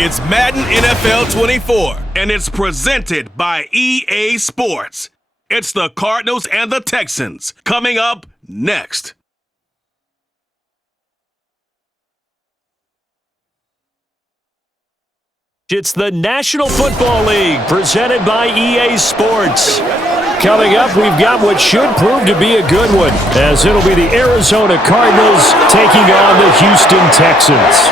It's Madden NFL 24, and it's presented by EA Sports. It's the Cardinals and the Texans coming up next. It's the National Football League presented by EA Sports. Coming up, we've got what should prove to be a good one, as it'll be the Arizona Cardinals taking on the Houston Texans.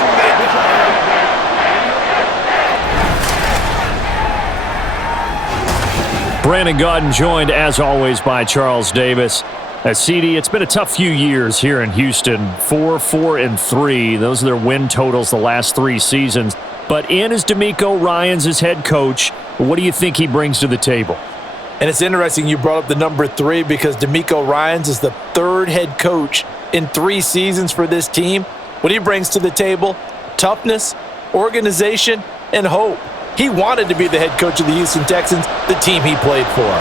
Brandon Gaudin joined, as always, by Charles Davis. CD, it's been a tough few years here in Houston. 4-4-3. Those are their win totals the last 3 seasons. But in is DeMeco Ryans as head coach. What do you think he brings to the table? And it's interesting you brought up the number 3 because DeMeco Ryans is the 3rd head coach in 3 seasons for this team. What he brings to the table: toughness, organization, and hope. He wanted to be the head coach of the Houston Texans, the team he played for.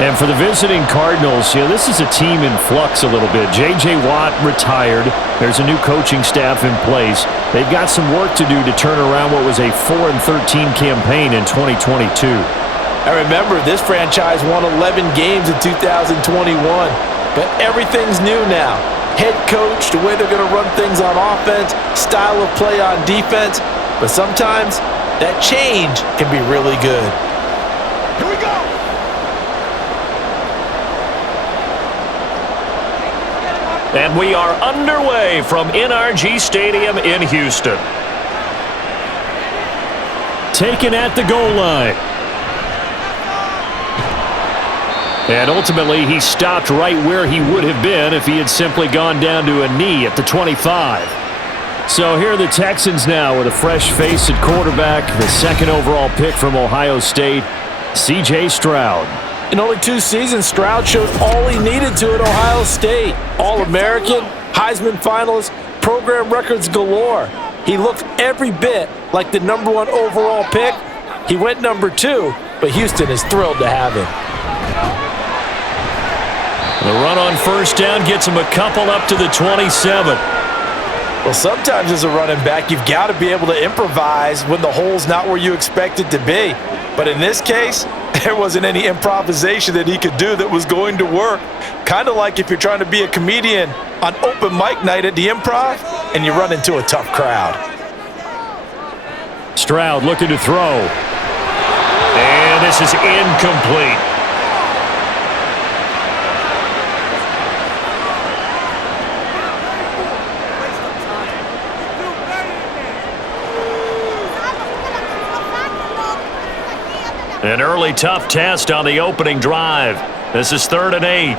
And for the visiting Cardinals, this is a team in flux a little bit. J.J. Watt retired. There's a new coaching staff in place. They've got some work to do to turn around what was a 4-13 campaign in 2022. I remember this franchise won 11 games in 2021, but everything's new now. Head coach, the way they're going to run things on offense, style of play on defense, but sometimes that change can be really good. Here we go! And we are underway from NRG Stadium in Houston. Taken at the goal line. And ultimately, he stopped right where he would have been if he had simply gone down to a knee at the 25. So here are the Texans now with a fresh face at quarterback, the 2nd overall pick from Ohio State, C.J. Stroud. In only 2 seasons, Stroud showed all he needed to at Ohio State. All-American, Heisman finalist, program records galore. He looked every bit like the number 1 overall pick. He went number 2, but Houston is thrilled to have him. The run on first down gets him a couple up to the 27. Well, sometimes as a running back, you've got to be able to improvise when the hole's not where you expect it to be. But in this case, there wasn't any improvisation that he could do that was going to work. Kind of like if you're trying to be a comedian on open mic night at the Improv and you run into a tough crowd. Stroud looking to throw. And this is incomplete. An early tough test on the opening drive. This is 3rd and 8.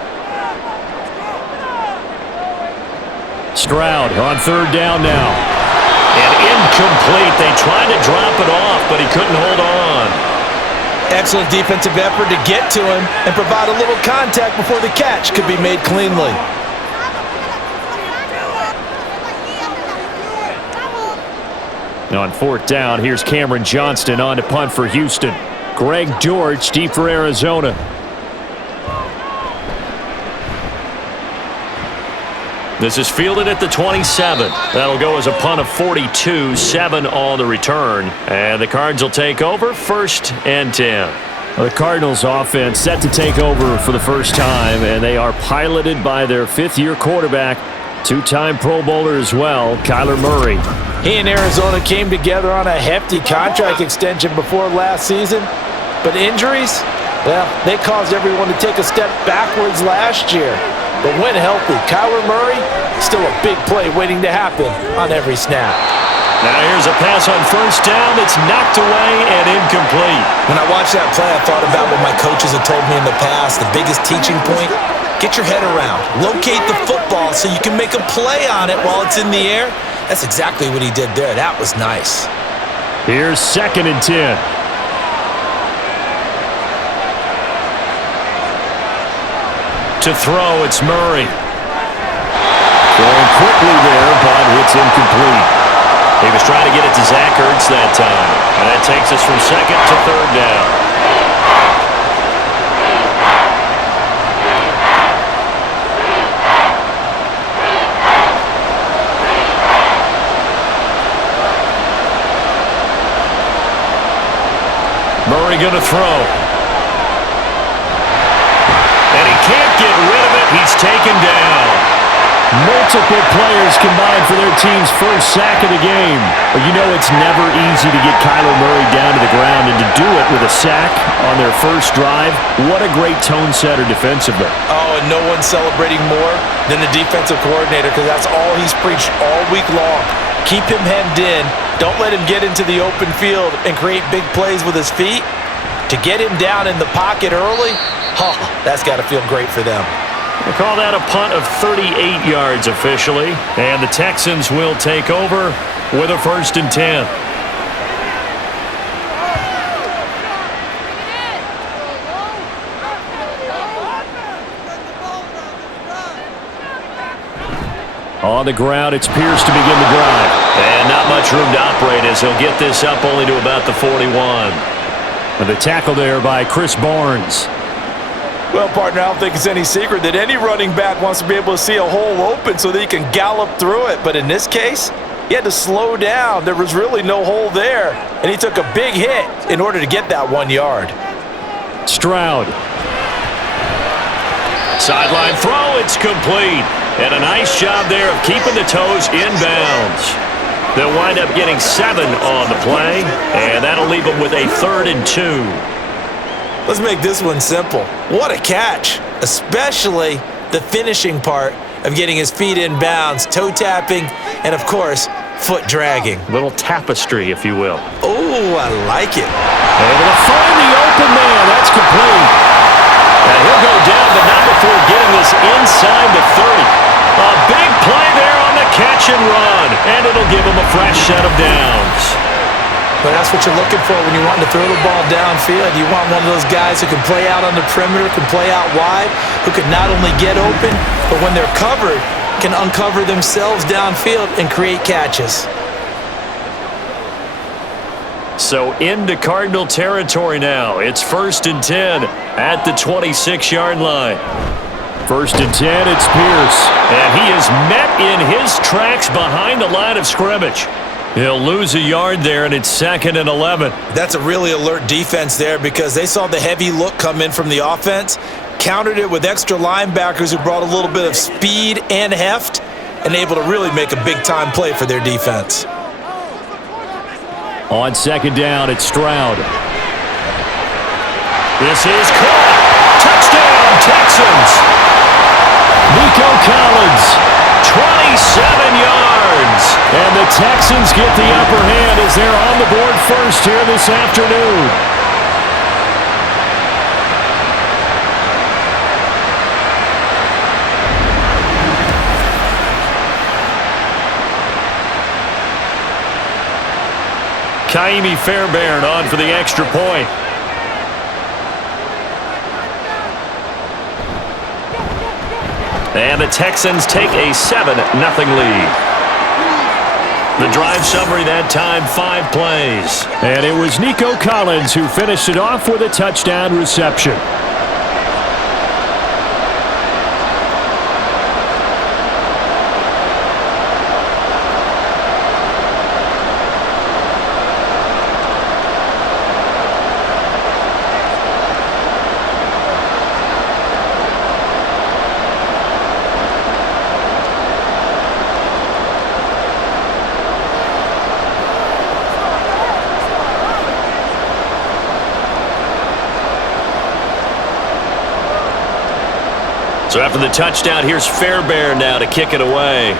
Stroud on 3rd down now. And incomplete. They tried to drop it off, but he couldn't hold on. Excellent defensive effort to get to him and provide a little contact before the catch could be made cleanly. On 4th down, here's Cameron Johnston on to punt for Houston. Greg George deep for Arizona. This is fielded at the 27. That'll go as a punt of 42, 7 on the return. And the Cards will take over 1st and 10. The Cardinals offense set to take over for the first time, and they are piloted by their 5th-year quarterback, 2-time Pro Bowler as well, Kyler Murray. He and Arizona came together on a hefty contract extension before last season. But injuries, well, they caused everyone to take a step backwards last year. But when healthy, Kyler Murray, still a big play waiting to happen on every snap. Now here's a pass on first down that's knocked away and incomplete. When I watched that play, I thought about what my coaches had told me in the past. The biggest teaching point: get your head around. Locate the football so you can make a play on it while it's in the air. That's exactly what he did there. That was nice. Here's 2nd and 10. To throw, it's Murray. Going quickly there, but it's incomplete. He was trying to get it to Zach Ertz that time. And that takes us from 2nd to 3rd down. he going to throw? And he can't get rid of it. He's taken down. Multiple players combined for their team's first sack of the game. But you know it's never easy to get Kyler Murray down to the ground, and to do it with a sack on their first drive, what a great tone setter defensively. Oh, and no one's celebrating more than the defensive coordinator, because that's all he's preached all week long. Keep him hemmed in. Don't let him get into the open field and create big plays with his feet. To get him down in the pocket early, that's got to feel great for them. They call that a punt of 38 yards officially, and the Texans will take over with a 1st and 10. On the ground, it's Pierce to begin the drive. And not much room to operate as he'll get this up only to about the 41. And the tackle there by Chris Barnes. Well, partner, I don't think it's any secret that any running back wants to be able to see a hole open so that he can gallop through it. But in this case, he had to slow down. There was really no hole there, and he took a big hit in order to get that 1 yard. Stroud. Sideline throw, it's complete. And a nice job there of keeping the toes inbounds. They'll wind up getting 7 on the play, and that'll leave them with a 3rd and 2. Let's make this one simple. What a catch, especially the finishing part of getting his feet in bounds, toe tapping, and of course, foot dragging. Little tapestry, if you will. Oh, I like it. Able to find the open man. That's complete. And he'll go down, but not before getting this inside the 30. A big play there on the catch and run, and it'll give him a fresh set of downs. But that's what you're looking for when you want to throw the ball downfield. You want one of those guys who can play out on the perimeter, can play out wide, who can not only get open, but when they're covered, can uncover themselves downfield and create catches. So into Cardinal territory now. It's 1st and 10 at the 26-yard line. 1st and 10, it's Pierce. And he is met in his tracks behind the line of scrimmage. He'll lose a yard there, and it's 2nd and 11. That's a really alert defense there, because they saw the heavy look come in from the offense, countered it with extra linebackers who brought a little bit of speed and heft, and able to really make a big-time play for their defense. On 2nd down, it's Stroud. This is caught. Touchdown, Texans. Nico Collins. 27 yards. And the Texans get the upper hand as they're on the board first here this afternoon. Kaimi Fairbairn on for the extra point. And the Texans take a 7-0 lead. The drive summary that time, 5 plays. And it was Nico Collins who finished it off with a touchdown reception. So after the touchdown, here's Fairbairn now to kick it away.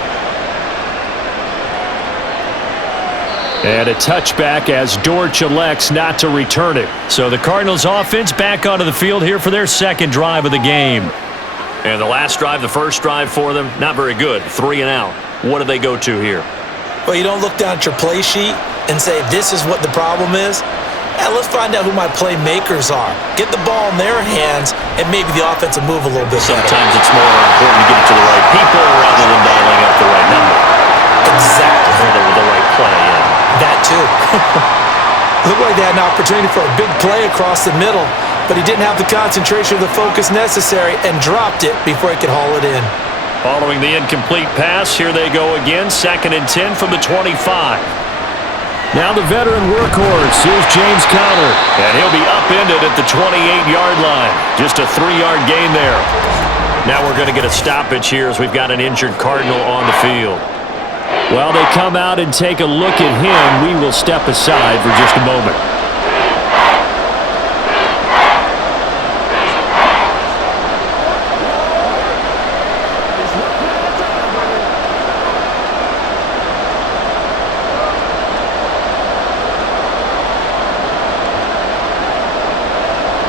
And a touchback as Dortch elects not to return it. So the Cardinals offense back onto the field here for their 2nd drive of the game. And the last drive, the first drive for them, not very good. 3 and out. What do they go to here? Well, you don't look down at your play sheet and say, this is what the problem is. Let's find out who my playmakers are. Get the ball in their hands, and maybe the offense will move a little bit better. Sometimes it's more important to get it to the right people rather than dialing up the right number. Exactly. Or the right play, yeah. That too. Looked like they had an opportunity for a big play across the middle, but he didn't have the concentration or the focus necessary and dropped it before he could haul it in. Following the incomplete pass, here they go again. 2nd and 10 from the 25. Now the veteran workhorse. Here's James Conner. And he'll be upended at the 28-yard line. Just a 3-yard gain there. Now we're going to get a stoppage here as we've got an injured Cardinal on the field. While they come out and take a look at him, we will step aside for just a moment.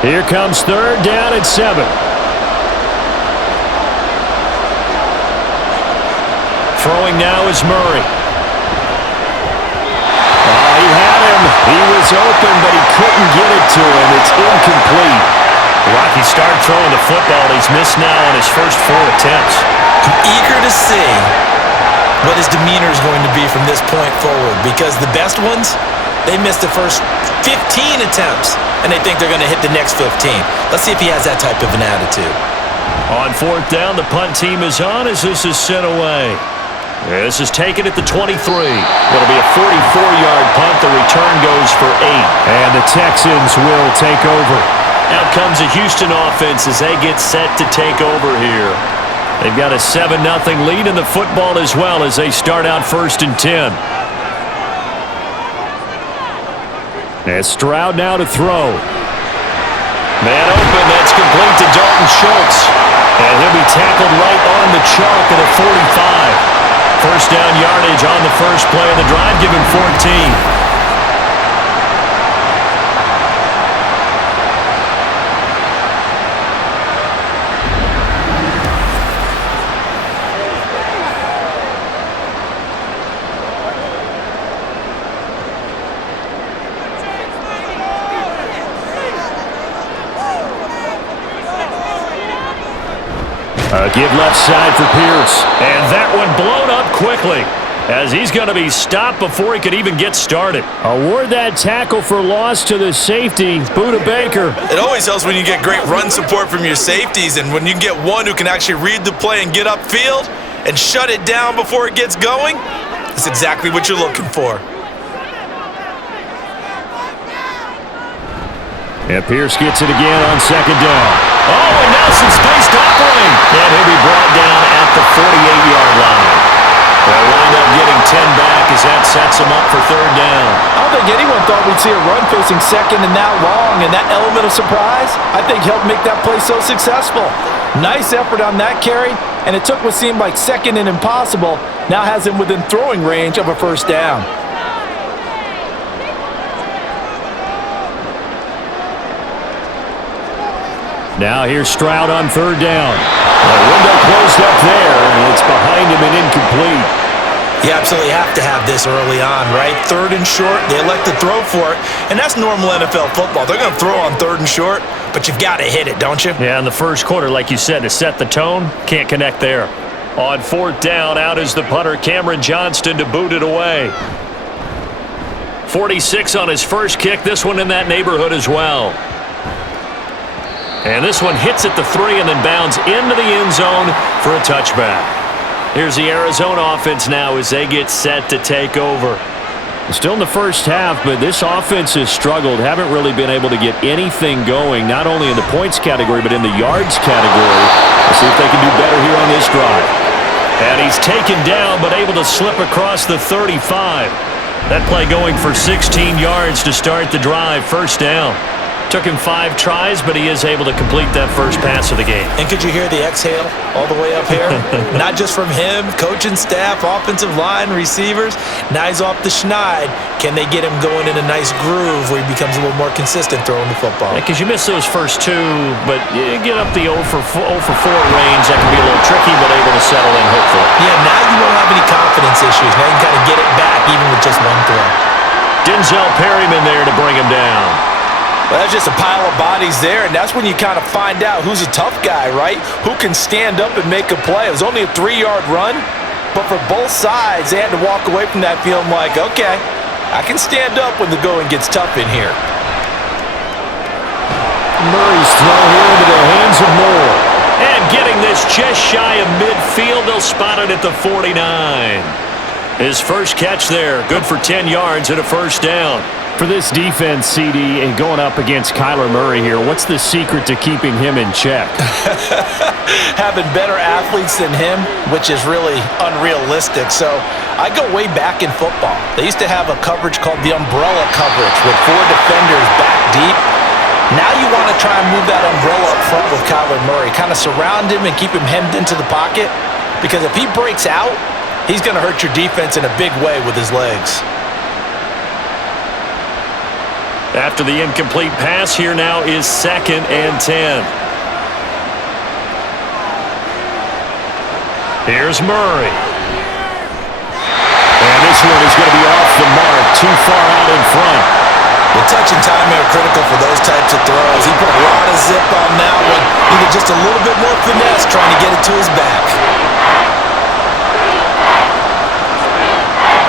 Here comes 3rd down and 7. Throwing now is Murray. Oh, he had him. He was open, but he couldn't get it to him. It's incomplete. Rocky started throwing the football. He's missed now on his first 4 attempts. I'm eager to see what his demeanor is going to be from this point forward, because the best ones, they missed the first 15 attempts, and they think they're going to hit the next 15. Let's see if he has that type of an attitude. On 4th down, the punt team is on as this is sent away. This is taken at the 23. It'll be a 44-yard punt. The return goes for 8. And the Texans will take over. Out comes the Houston offense as they get set to take over here. They've got a 7-0 lead in the football as well as they start out 1st and 10. And Stroud now to throw. Man open, that's complete to Dalton Schultz. And he'll be tackled right on the chalk at a 45. First down yardage on the first play of the drive, give him 14. Give left side for Pierce. And that one blown up quickly as he's going to be stopped before he could even get started. Award that tackle for loss to the safety, Budda Baker. It always helps when you get great run support from your safeties, and when you get one who can actually read the play and get upfield and shut it down before it gets going, that's exactly what you're looking for. And Pierce gets it again on 2nd down. Oh, and now some space to operate. And he'll be brought down at the 48-yard line. They'll wind up getting 10 back as that sets him up for 3rd down. I don't think anyone thought we'd see a run facing 2nd and now long, and that element of surprise, I think, helped make that play so successful. Nice effort on that carry, and it took what seemed like 2nd and impossible, now has him within throwing range of a 1st down. Now here's Stroud on 3rd down. The window closed up there, and it's behind him and incomplete. You absolutely have to have this early on, right? 3rd and short, they elect to throw for it, and that's normal NFL football. They're going to throw on 3rd and short, but you've got to hit it, don't you? Yeah, in the first quarter, like you said, to set the tone, can't connect there. On 4th down, out is the punter, Cameron Johnston, to boot it away. 46 on his first kick, this one in that neighborhood as well. And this one hits at the 3 and then bounds into the end zone for a touchback. Here's the Arizona offense now as they get set to take over. Still in the first half, but this offense has struggled. Haven't really been able to get anything going, not only in the points category, but in the yards category. Let's see if they can do better here on this drive. And he's taken down, but able to slip across the 35. That play going for 16 yards to start the drive, 1st down. Took him 5 tries, but he is able to complete that first pass of the game. And could you hear the exhale all the way up here? Not just from him, coaching staff, offensive line, receivers. Now he's off the schneid. Can they get him going in a nice groove where he becomes a little more consistent throwing the football? Because you miss those first 2, but you get up the 0 for 4 range. That can be a little tricky, but able to settle in, hopefully. Yeah, now you won't have any confidence issues. Now you can kind of get it back even with just one throw. Denzel Perryman there to bring him down. Well, that's just a pile of bodies there, and that's when you kind of find out who's a tough guy, right? Who can stand up and make a play. It was only a 3-yard run, but for both sides, they had to walk away from that feeling like, okay, I can stand up when the going gets tough in here. Murray's throw here into the hands of Moore. And getting this just shy of midfield, they'll spot it at the 49. His first catch there, good for 10 yards and a first down. For this defense, CD, and going up against Kyler Murray here, what's the secret to keeping him in check? Having better athletes than him, which is really unrealistic. So I go way back in football. They used to have a coverage called the umbrella coverage with 4 defenders back deep. Now you want to try and move that umbrella up front with Kyler Murray, kind of surround him and keep him hemmed into the pocket, because if he breaks out, he's going to hurt your defense in a big way with his legs. After the incomplete pass, here now is 2nd and 10. Here's Murray. And this one is going to be off the mark, too far out in front. The touch and timing are critical for those types of throws. He put a lot of zip on that one. Needed just a little bit more finesse trying to get it to his back.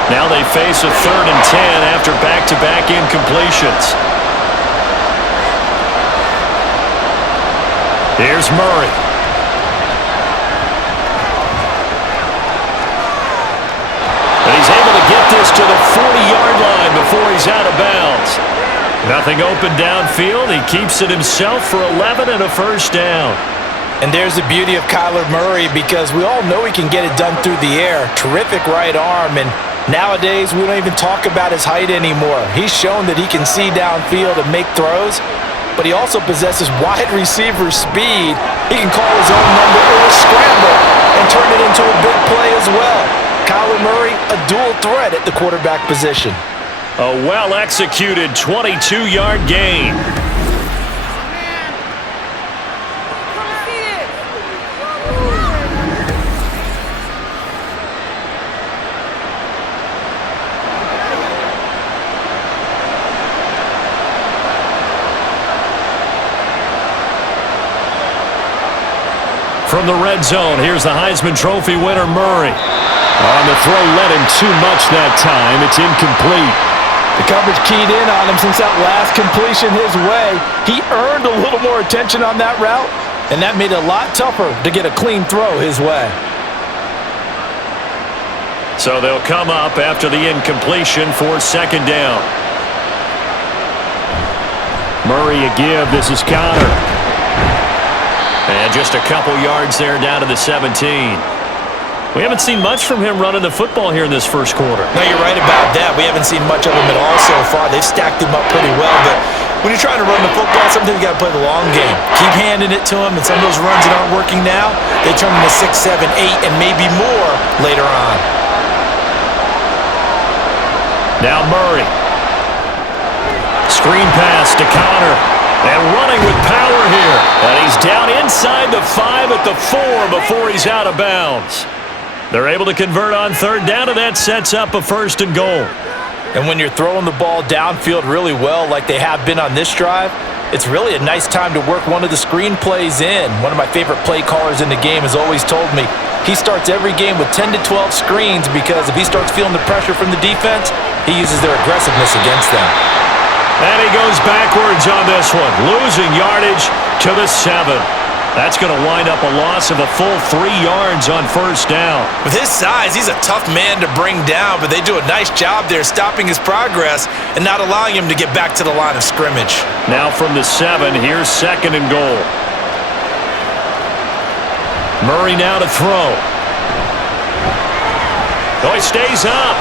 Now they face a 3rd and 10 after back-to-back incompletions. Here's Murray. And he's able to get this to the 40-yard line before he's out of bounds. Nothing open downfield. He keeps it himself for 11 and a first down. And there's the beauty of Kyler Murray, because we all know he can get it done through the air. Terrific right arm, and nowadays we don't even talk about his height anymore. He's shown that he can see downfield and make throws, but he also possesses wide receiver speed. He can call his own number or scramble and turn it into a big play as well. Kyler Murray, a dual threat at the quarterback position. A well-executed 22-yard gain. From the red zone, here's the Heisman Trophy winner, Murray. On the throw, led him too much that time. It's incomplete. The coverage keyed in on him since that last completion his way. He earned a little more attention on that route, and that made it a lot tougher to get a clean throw his way. So they'll come up after the incompletion for 2nd down. Murray a give. This is Connor. And just a couple yards there down to the 17. We haven't seen much from him running the football here in this first quarter. No, you're right about that. We haven't seen much of him at all so far. They've stacked him up pretty well, but when you're trying to run the football, sometimes you got to play the long game. Keep handing it to him, and some of those runs that aren't working now, they turn into 6, 7, 8, and maybe more later on. Now Murray. Screen pass to Connor. And running with power here. And he's down inside the 5 at the 4 before he's out of bounds. They're able to convert on 3rd down, and that sets up a 1st and goal. And when you're throwing the ball downfield really well like they have been on this drive, it's really a nice time to work one of the screen plays in. One of my favorite play callers in the game has always told me he starts every game with 10 to 12 screens, because if he starts feeling the pressure from the defense, he uses their aggressiveness against them. And he goes backwards on this one, losing yardage to the 7. That's going to wind up a loss of a full 3 yards on 1st down. With his size, he's a tough man to bring down, but they do a nice job there stopping his progress and not allowing him to get back to the line of scrimmage. Now from the 7, here's 2nd and goal. Murray now to throw. Oh, he stays up.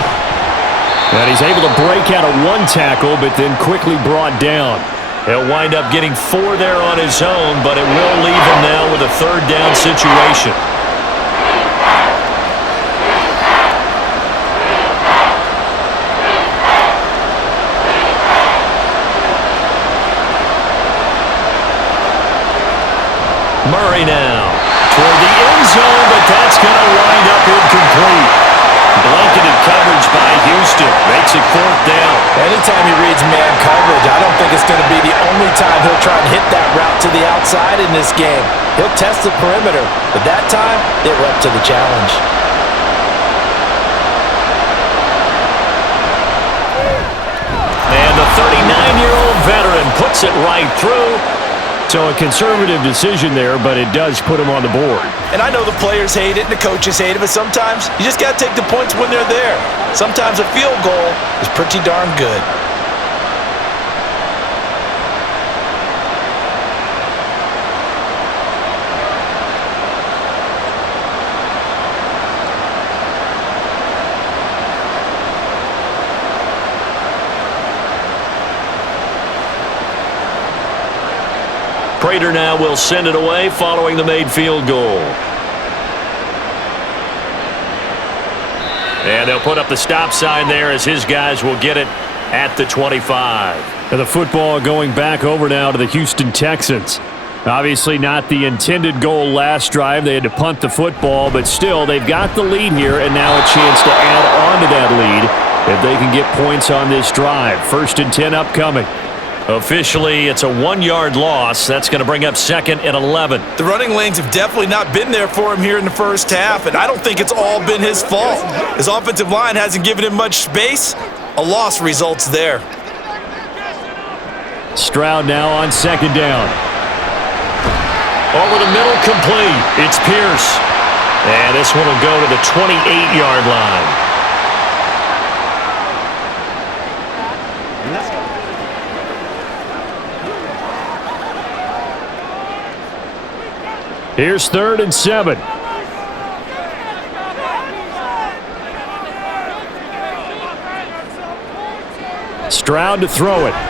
And he's able to break out of 1 tackle, but then quickly brought down. He'll wind up getting 4 there on his own, but it will leave him now with a 3rd down situation. Murray now toward the end zone, but that's going to wind up incomplete. Blanketed coverage by Houston. Makes it 4th down. Anytime he reads man coverage, I don't think it's going to be the only time he'll try and hit that route to the outside in this game. He'll test the perimeter, but that time, they were up to the challenge. And the 39-year-old veteran puts it right through. So a conservative decision there, but it does put him on the board. And I know the players hate it and the coaches hate it, but sometimes you just got to take the points when they're there. Sometimes a field goal is pretty darn good. Prater now will send it away following the made field goal. And they'll put up the stop sign there as his guys will get it at the 25. And the football going back over now to the Houston Texans. Obviously not the intended goal last drive. They had to punt the football, but still they've got the lead here and now a chance to add on to that lead if they can get points on this drive. 1st and 10 upcoming. Officially, it's a 1-yard loss. That's going to bring up 2nd and 11. The running lanes have definitely not been there for him here in the first half, and I don't think it's all been his fault. His offensive line hasn't given him much space. A loss results there. Stroud now on 2nd down. Over the middle, complete. It's Pierce. And this one will go to the 28-yard line. Here's 3rd and 7. Stroud to throw it. He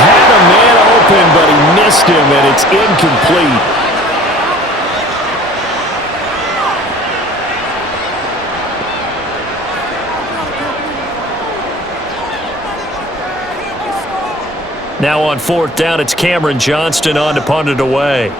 had a man open, but he missed him, and it's incomplete. Now on 4th down, it's Cameron Johnston on to punt it away.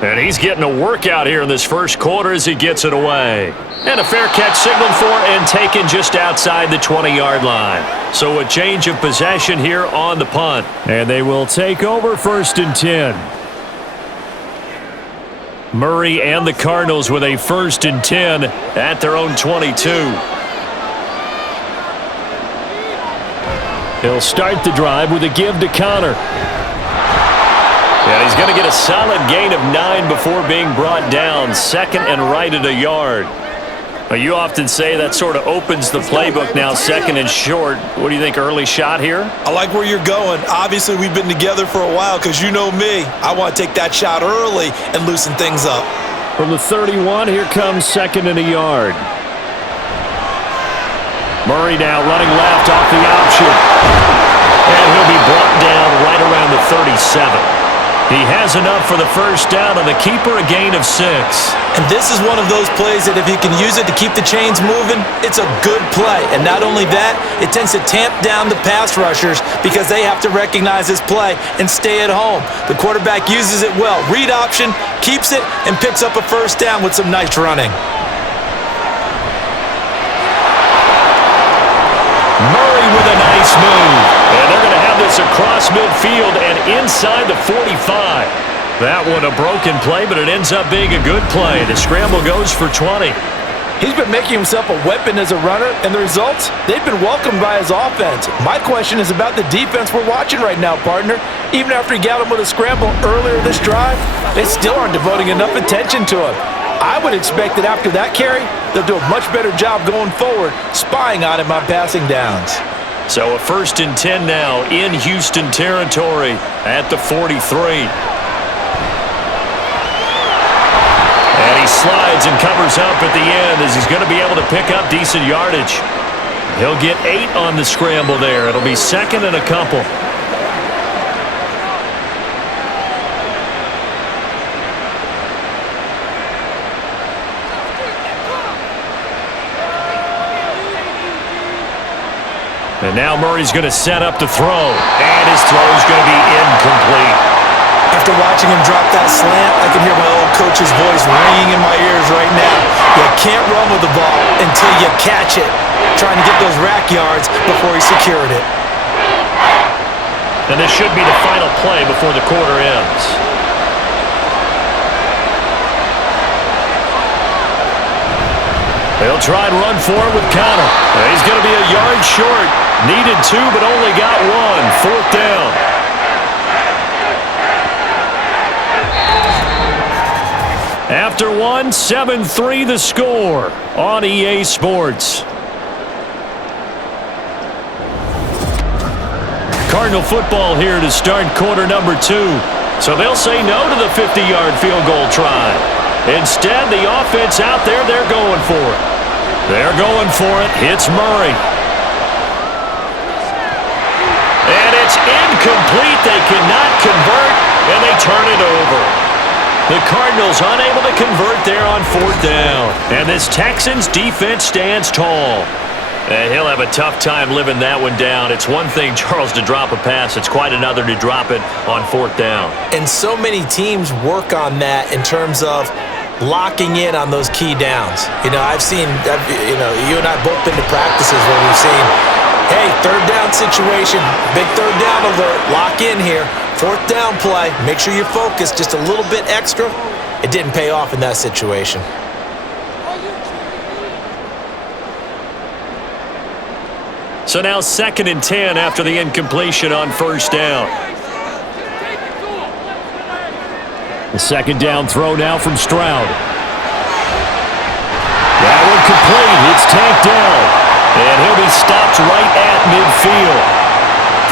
And he's getting a workout here in this first quarter as he gets it away. And a fair catch signaled for and taken just outside the 20-yard line. So a change of possession here on the punt. And they will take over 1st and 10. Murray and the Cardinals with a 1st and 10 at their own 22. He'll start the drive with a give to Connor. Yeah, he's going to get a solid gain of 9 before being brought down. 2nd and right at a yard. Well, you often say that sort of opens the playbook now, 2nd and short. What do you think, early shot here? I like where you're going. Obviously, we've been together for a while because you know me. I want to take that shot early and loosen things up. From the 31, here comes 2nd and a yard. Murray now running left off the option. And he'll be brought down right around the 37. He has enough for the 1st down, and the keeper a gain of 6. And this is one of those plays that if you can use it to keep the chains moving, it's a good play. And not only that, it tends to tamp down the pass rushers because they have to recognize this play and stay at home. The quarterback uses it well. Read option, keeps it, and picks up a 1st down with some nice running. Murray with a nice move. And they're going to have this across midfield and inside the 45. That one a broken play, but it ends up being a good play. The scramble goes for 20. He's been making himself a weapon as a runner, and the results, they've been welcomed by his offense. My question is about the defense we're watching right now, partner. Even after he got him with a scramble earlier this drive, they still aren't devoting enough attention to him. I would expect that after that carry, they'll do a much better job going forward, spying on him on passing downs. So a 1st and 10 now in Houston territory at the 43. And he slides and covers up at the end as he's going to be able to pick up decent yardage. He'll get 8 on the scramble there. It'll be 2nd and a couple. And now Murray's going to set up to throw. And his throw's going to be incomplete. After watching him drop that slant, I can hear my old coach's voice ringing in my ears right now. You can't run with the ball until you catch it. Trying to get those rack yards before he secured it. And this should be the final play before the quarter ends. They'll try and run for it with Connor. He's going to be a yard short. Needed 2, but only got 1. 4th down. After 1, 7-3 the score on EA Sports. Cardinal football here to start quarter number 2. So they'll say no to the 50-yard field goal try. Instead, the offense out there, they're going for it. They're going for it. Hits Murray. And it's incomplete. They cannot convert, and they turn it over. The Cardinals unable to convert there on 4th down. And this Texans defense stands tall. And he'll have a tough time living that one down. It's one thing, Charles, to drop a pass. It's quite another to drop it on 4th down. And so many teams work on that in terms of locking in on those key downs. I've seen, you and I both been to practices where we've seen, hey, 3rd down situation, big 3rd down alert, lock in here. 4th down play, make sure you're focused just a little bit extra. It didn't pay off in that situation. So now 2nd and 10 after the incompletion on 1st down. The 2nd down throw now from Stroud. That one complete. It's tanked down. And he'll be stopped right at midfield.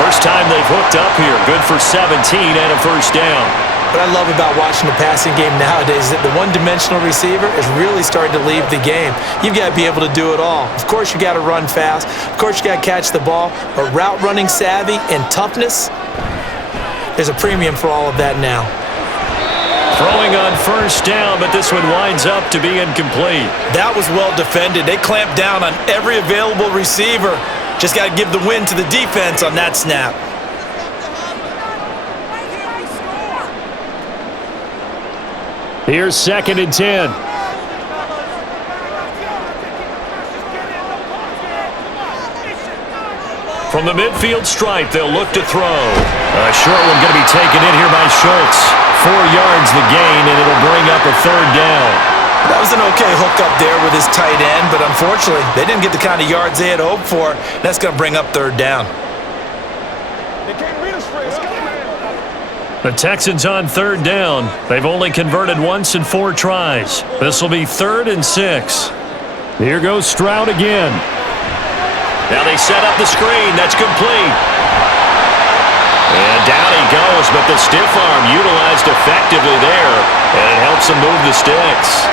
First time they've hooked up here. Good for 17 and a 1st down. What I love about watching the passing game nowadays is that the one-dimensional receiver is really starting to leave the game. You've got to be able to do it all. Of course, you got to run fast. Of course, you got to catch the ball. But route running savvy and toughness, there's a premium for all of that now. Throwing on 1st down, but this one winds up to be incomplete. That was well defended. They clamped down on every available receiver. Just got to give the win to the defense on that snap. Here's 2nd and 10. From the midfield stripe, they'll look to throw. A short one going to be taken in here by Schultz. 4 yards the gain, and it'll bring up a 3rd down. That was an okay hook up there with his tight end, but unfortunately, they didn't get the kind of yards they had hoped for. That's going to bring up 3rd down. The Texans on 3rd down. They've only converted once in 4 tries. This will be 3rd and 6. Here goes Stroud again. Now they set up the screen. That's complete. And down he goes, but the stiff arm utilized effectively there, and it helps him move the sticks.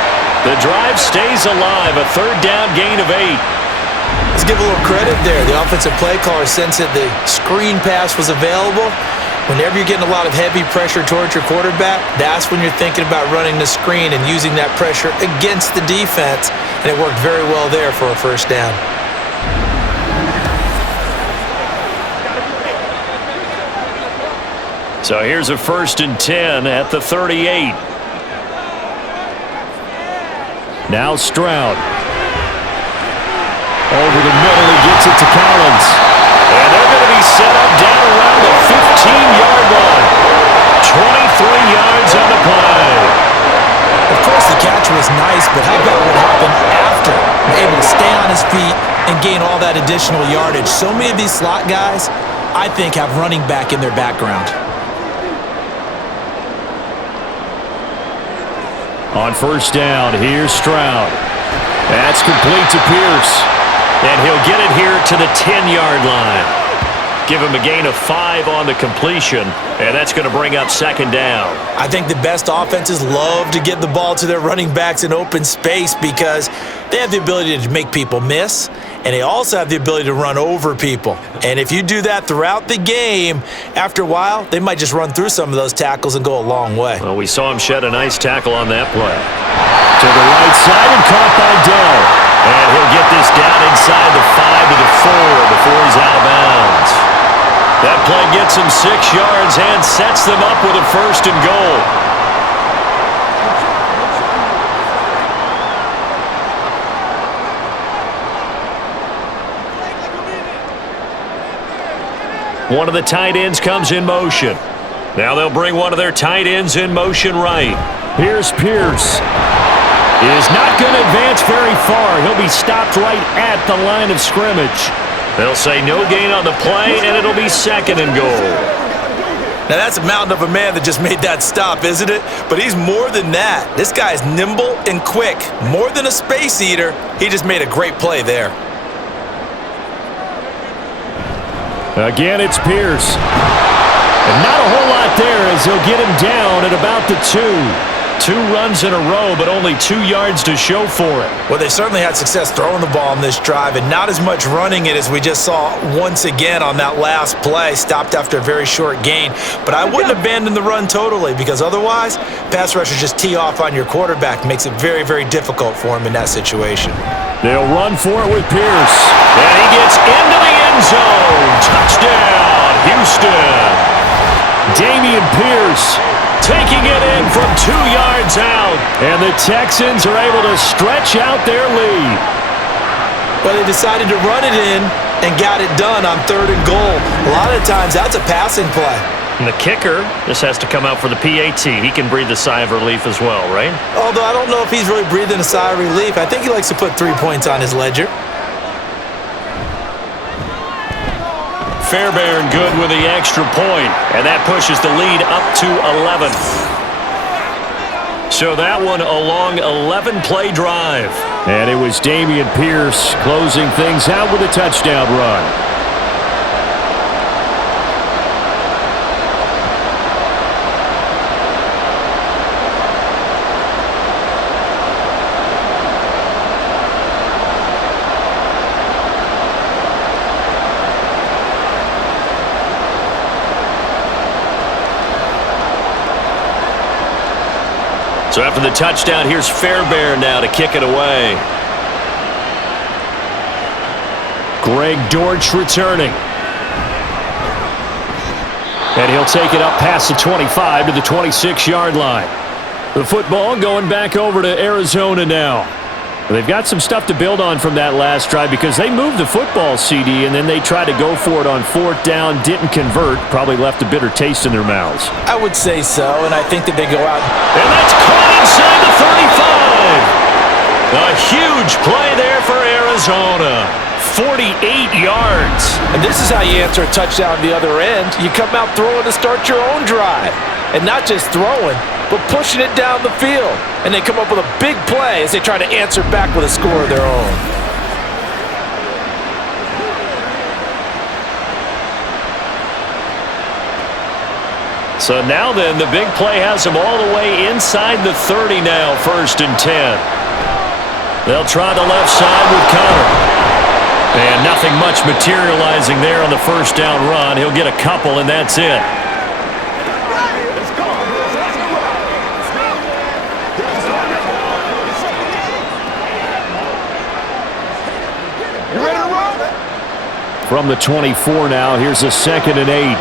The drive stays alive, a 3rd down gain of 8. Let's give a little credit there. The offensive play caller sensed that the screen pass was available. Whenever you're getting a lot of heavy pressure towards your quarterback, that's when you're thinking about running the screen and using that pressure against the defense, and it worked very well there for a 1st down. So here's a 1st and 10 at the 38. Now Stroud. Over the middle, he gets it to Collins. And they're going to be set up down around the 15-yard line. 23 yards on the play. Of course, the catch was nice, but how about what happened after? Able to stay on his feet and gain all that additional yardage. So many of these slot guys, I think, have running back in their background. On 1st down, here's Stroud. That's complete to Pierce. And he'll get it here to the 10-yard line. Give him a gain of 5 on the completion, and that's going to bring up 2nd down. I think the best offenses love to get the ball to their running backs in open space because they have the ability to make people miss, and they also have the ability to run over people. And if you do that throughout the game, after a while, they might just run through some of those tackles and go a long way. Well, we saw him shed a nice tackle on that play. To the right side and caught by Dell. And he'll get this down inside the 5 to the 4 before he's out of bounds. That play gets him 6 yards and sets them up with a 1st and goal. One of the tight ends comes in motion. Now they'll bring one of their tight ends in motion right. Here's Pierce. is not going to advance very far. He'll be stopped right at the line of scrimmage. They'll say no gain on the play, and it'll be 2nd and goal. Now, that's a mountain of a man that just made that stop, isn't it? But he's more than that. This guy's nimble and quick. More than a space eater, he just made a great play there. Again, it's Pierce. And not a whole lot there as he'll get him down at about the 2. 2 runs in a row, but only 2 yards to show for it. Well, they certainly had success throwing the ball on this drive and not as much running it as we just saw once again on that last play. Stopped after a very short gain. But I wouldn't abandon the run totally because otherwise, pass rushers just tee off on your quarterback. Makes it very, very difficult for him in that situation. They'll run for it with Pierce. And he gets into the end zone. Touchdown, Houston. Damian Pierce taking it in from 2 yards out. And the Texans are able to stretch out their lead. But they decided to run it in and got it done on 3rd and goal. A lot of times, that's a passing play. And the kicker just has to come out for the PAT. He can breathe a sigh of relief as well, right? Although I don't know if he's really breathing a sigh of relief. I think he likes to put 3 points on his ledger. Fairbairn good with the extra point, and that pushes the lead up to 11. So that one a long 11-play drive. And it was Damian Pierce closing things out with a touchdown run. So after the touchdown, here's Fairbairn now to kick it away. Greg Dortch returning. And he'll take it up past the 25 to the 26-yard line. The football going back over to Arizona now. They've got some stuff to build on from that last drive because they moved the football, CD, and then they tried to go for it on 4th down, didn't convert, probably left a bitter taste in their mouths. I would say so, and I think that they go out. And that's caught inside the 35. A huge play there for Arizona. 48 yards. And this is how you answer a touchdown the other end. You come out throwing to start your own drive. And not just throwing, but pushing it down the field. And they come up with a big play as they try to answer back with a score of their own. So now then, the big play has them all the way inside the 30 now, 1st and 10. They'll try the left side with Connor. And nothing much materializing there on the 1st down run. He'll get a couple, and that's it. From the 24 now, here's a 2nd and 8.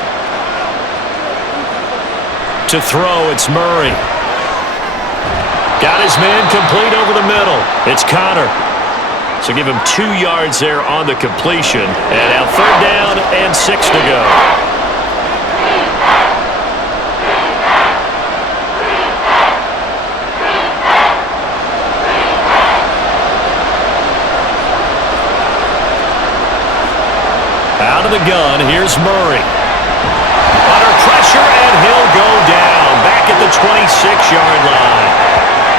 To throw, it's Murray. Got his man complete over the middle. It's Connor. So give him 2 yards there on the completion. And now 3rd down and 6 to go. Out of the gun, here's Murray. Under pressure, and he'll go down. Back at the 26-yard line.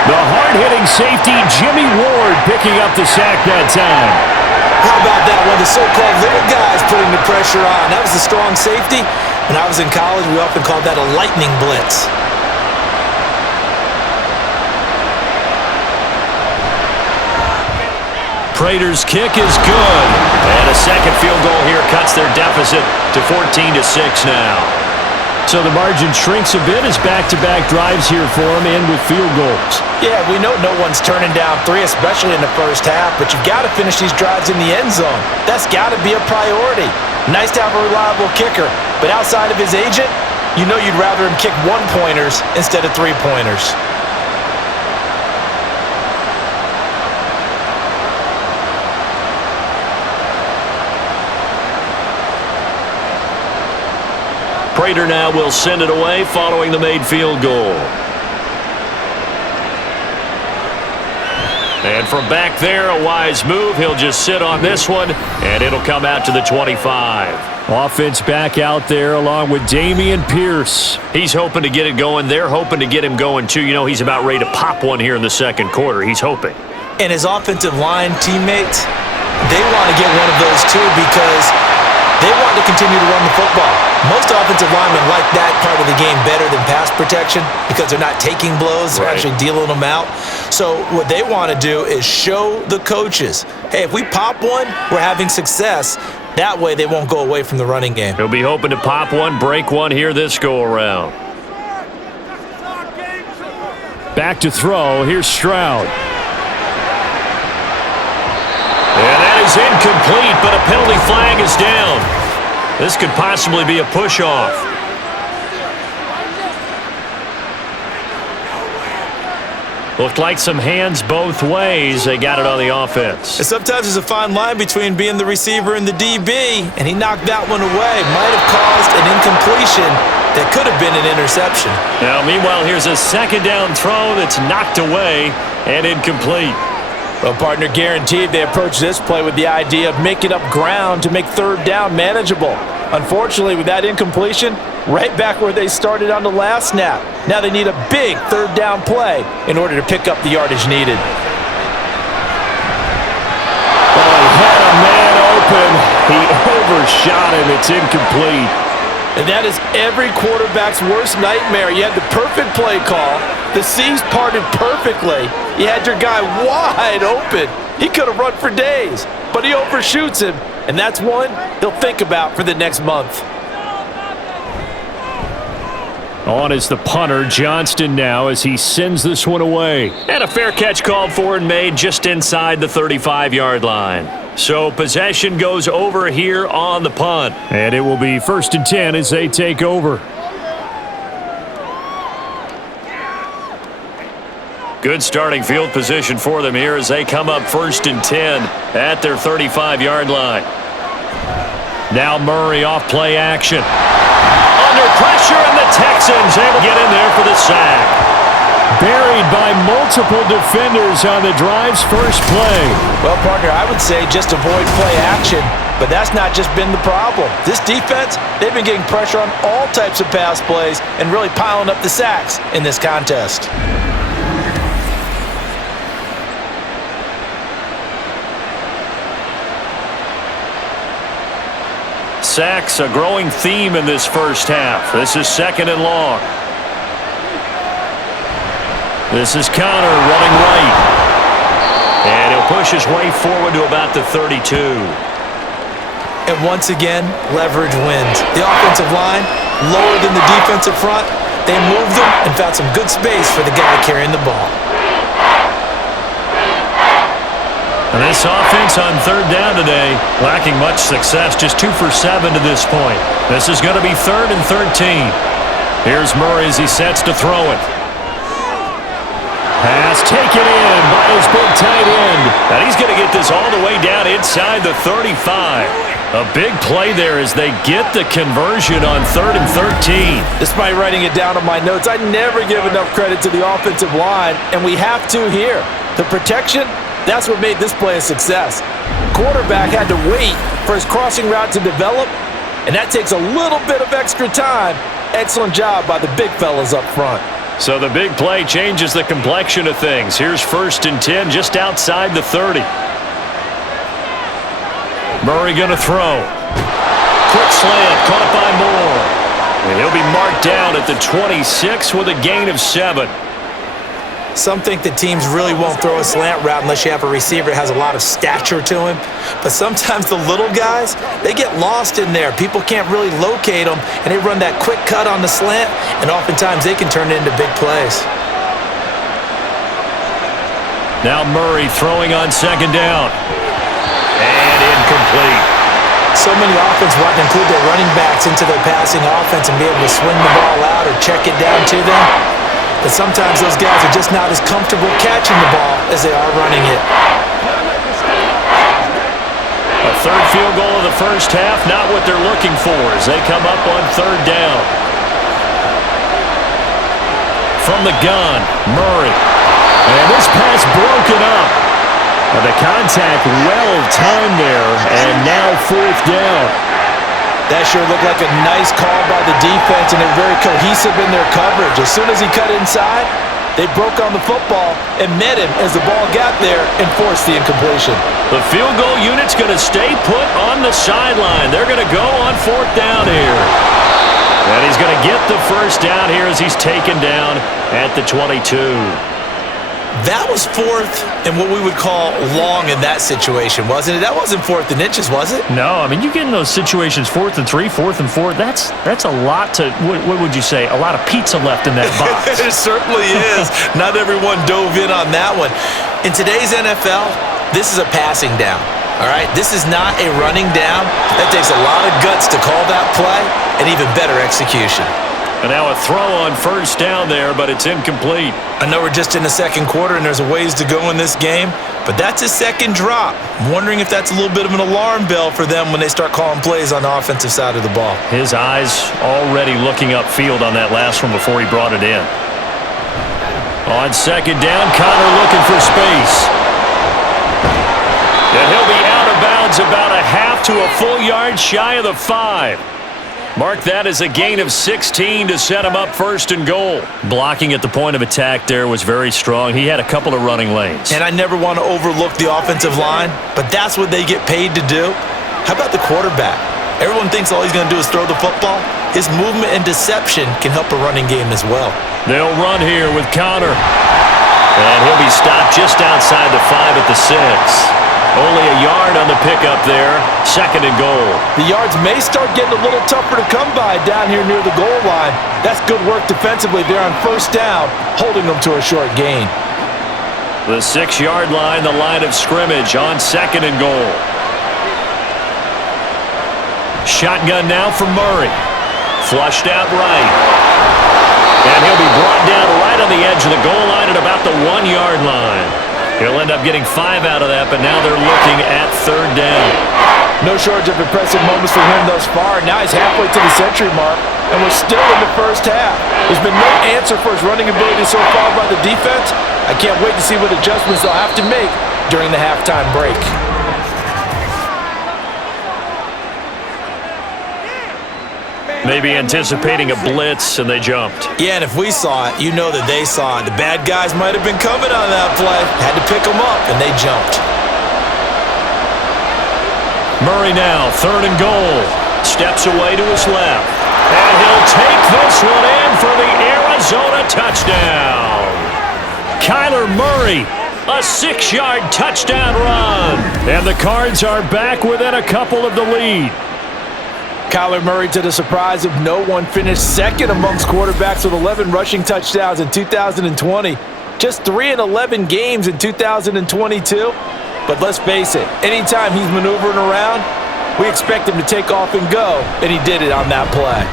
The hard-hitting safety, Jimmy Ward, picking up the sack that time. How about that one? The so-called little guys putting the pressure on. That was a strong safety. When I was in college, we often called that a lightning blitz. Prater's kick is good. And a second field goal here cuts their deficit to 14-6 now. So the margin shrinks a bit as back-to-back drives here for them and with field goals. Yeah, we know no one's turning down 3, especially in the first half, but you've got to finish these drives in the end zone. That's got to be a priority. Nice to have a reliable kicker, but outside of his agent, you know you'd rather him kick 1-pointers instead of 3-pointers. Prater now will send it away following the made field goal. And from back there, a wise move. He'll just sit on this one, and it'll come out to the 25. Offense back out there along with Dameon Pierce. He's hoping to get it going. They're hoping to get him going, too. You know, he's about ready to pop one here in the second quarter. He's hoping. And his offensive line teammates, they want to get one of those, too, because they want to continue to run the football. Most offensive linemen like that part of the game better than pass protection because they're not taking blows. They're actually dealing them out. So what they want to do is show the coaches, hey, if we pop one, we're having success. That way they won't go away from the running game. He'll be hoping to pop one, break one here this go-around. Back to throw. Here's Stroud. And that is incomplete, but a penalty flag is down. This could possibly be a push-off. Looked like some hands both ways. They got it on the offense. And sometimes there's a fine line between being the receiver and the DB, and he knocked that one away. Might have caused an incompletion that could have been an interception. Now, meanwhile, here's a second down throw that's knocked away and incomplete. Well, partner, guaranteed they approach this play with the idea of making up ground to make third down manageable. Unfortunately, with that incompletion, right back where they started on the last snap. Now they need a big third down play in order to pick up the yardage needed. Oh, he had a man open. He overshot him. It's incomplete. And that is every quarterback's worst nightmare. You had the perfect play call. The C's parted perfectly. You had your guy wide open. He could have run for days, but he overshoots him. And that's one he'll think about for the next month. On is the punter, Johnston, now as he sends this one away. And a fair catch called for and made just inside the 35-yard line. So possession goes over here on the punt. And it will be 1st and 10 as they take over. Good starting field position for them here as they come up 1st and 10 at their 35-yard line. Now Murray off play action. Under pressure, and the Texans able to get in there for the sack. Buried by multiple defenders on the drive's first play. Well, partner, I would say just avoid play action, but that's not just been the problem. This defense, they've been getting pressure on all types of pass plays and really piling up the sacks in this contest. Sacks, a growing theme in this first half. This is 2nd and long. This is Connor running right. And he'll push his way forward to about the 32. And once again, leverage wins. The offensive line, lower than the defensive front, they moved them and found some good space for the guy carrying the ball. And this offense on 3rd down today, lacking much success, just 2 for 7 to this point. This is going to be 3rd and 13. Here's Murray as he sets to throw it. Pass taken in by his big tight end. And he's going to get this all the way down inside the 35. A big play there as they get the conversion on 3rd and 13. Despite writing it down on my notes, I never give enough credit to the offensive line, and we have to here. The protection, that's what made this play a success. Quarterback had to wait for his crossing route to develop, and that takes a little bit of extra time. Excellent job by the big fellas up front. So the big play changes the complexion of things. Here's 1st and 10 just outside the 30. Murray going to throw. Quick slant caught by Moore. And he'll be marked down at the 26 with a gain of 7. Some think that teams really won't throw a slant route unless you have a receiver that has a lot of stature to him. But sometimes the little guys, they get lost in there. People can't really locate them, and they run that quick cut on the slant, and oftentimes they can turn it into big plays. Now Murray throwing on 2nd down. And incomplete. So many offenses want to include their running backs into their passing offense and be able to swing the ball out or check it down to them. But sometimes those guys are just not as comfortable catching the ball as they are running it. A 3rd field goal of the first half, not what they're looking for as they come up on 3rd down. From the gun, Murray. And this pass broken up. The contact well-timed there, and now fourth down. That sure looked like a nice call by the defense, and they're very cohesive in their coverage. As soon as he cut inside, they broke on the football and met him as the ball got there and forced the incompletion. The field goal unit's going to stay put on the sideline. They're going to go on fourth down here. And he's going to get the first down here as he's taken down at the 22. That was fourth and what we would call long in that situation, wasn't it? That wasn't fourth and inches, was it? No, I mean, you get in those situations 4th and 3, 4th and 4. That's a lot to, what would you say, a lot of pizza left in that box. It certainly is. Not everyone dove in on that one. In today's NFL, this is a passing down, all right? This is not a running down. That takes a lot of guts to call that play and even better execution. And now a throw on first down there, but it's incomplete. I know we're just in the second quarter and there's a ways to go in this game, but that's his second drop. I'm wondering if that's a little bit of an alarm bell for them when they start calling plays on the offensive side of the ball. His eyes already looking upfield on that last one before he brought it in. On second down, Connor looking for space. And he'll be out of bounds about a half to a full yard shy of the 5. Mark that as a gain of 16 to set him up first and goal. Blocking at the point of attack there was very strong. He had a couple of running lanes. And I never want to overlook the offensive line, but that's what they get paid to do. How about the quarterback? Everyone thinks all he's going to do is throw the football. His movement and deception can help a running game as well. They'll run here with Connor. And he'll be stopped just outside the 5 at the 6. Only a yard on the pickup there. Second and goal. The yards may start getting a little tougher to come by down here near the goal line. That's good work defensively there on first down, holding them to a short gain. The 6-yard line, the line of scrimmage on second and goal. Shotgun now for Murray. Flushed out right. And he'll be brought down right on the edge of the goal line at about the 1-yard line. He'll end up getting 5 out of that, but now they're looking at third down. No shortage of impressive moments for him thus far. Now he's halfway to the century mark, and we're still in the first half. There's been no answer for his running ability so far by the defense. I can't wait to see what adjustments they'll have to make during the halftime break. Maybe anticipating a blitz, and they jumped. Yeah, and if we saw it, you know that they saw it. The bad guys might have been coming on that play. Had to pick them up, and they jumped. Murray now, third and goal. Steps away to his left. And he'll take this one in for the Arizona touchdown. Kyler Murray, a 6-yard touchdown run. And the Cards are back within a couple of the lead. Kyler Murray, to the surprise of no one, finished second amongst quarterbacks with 11 rushing touchdowns in 2020. Just 3 in 11 games in 2022. But let's face it, anytime he's maneuvering around, we expect him to take off and go, and he did it on that play.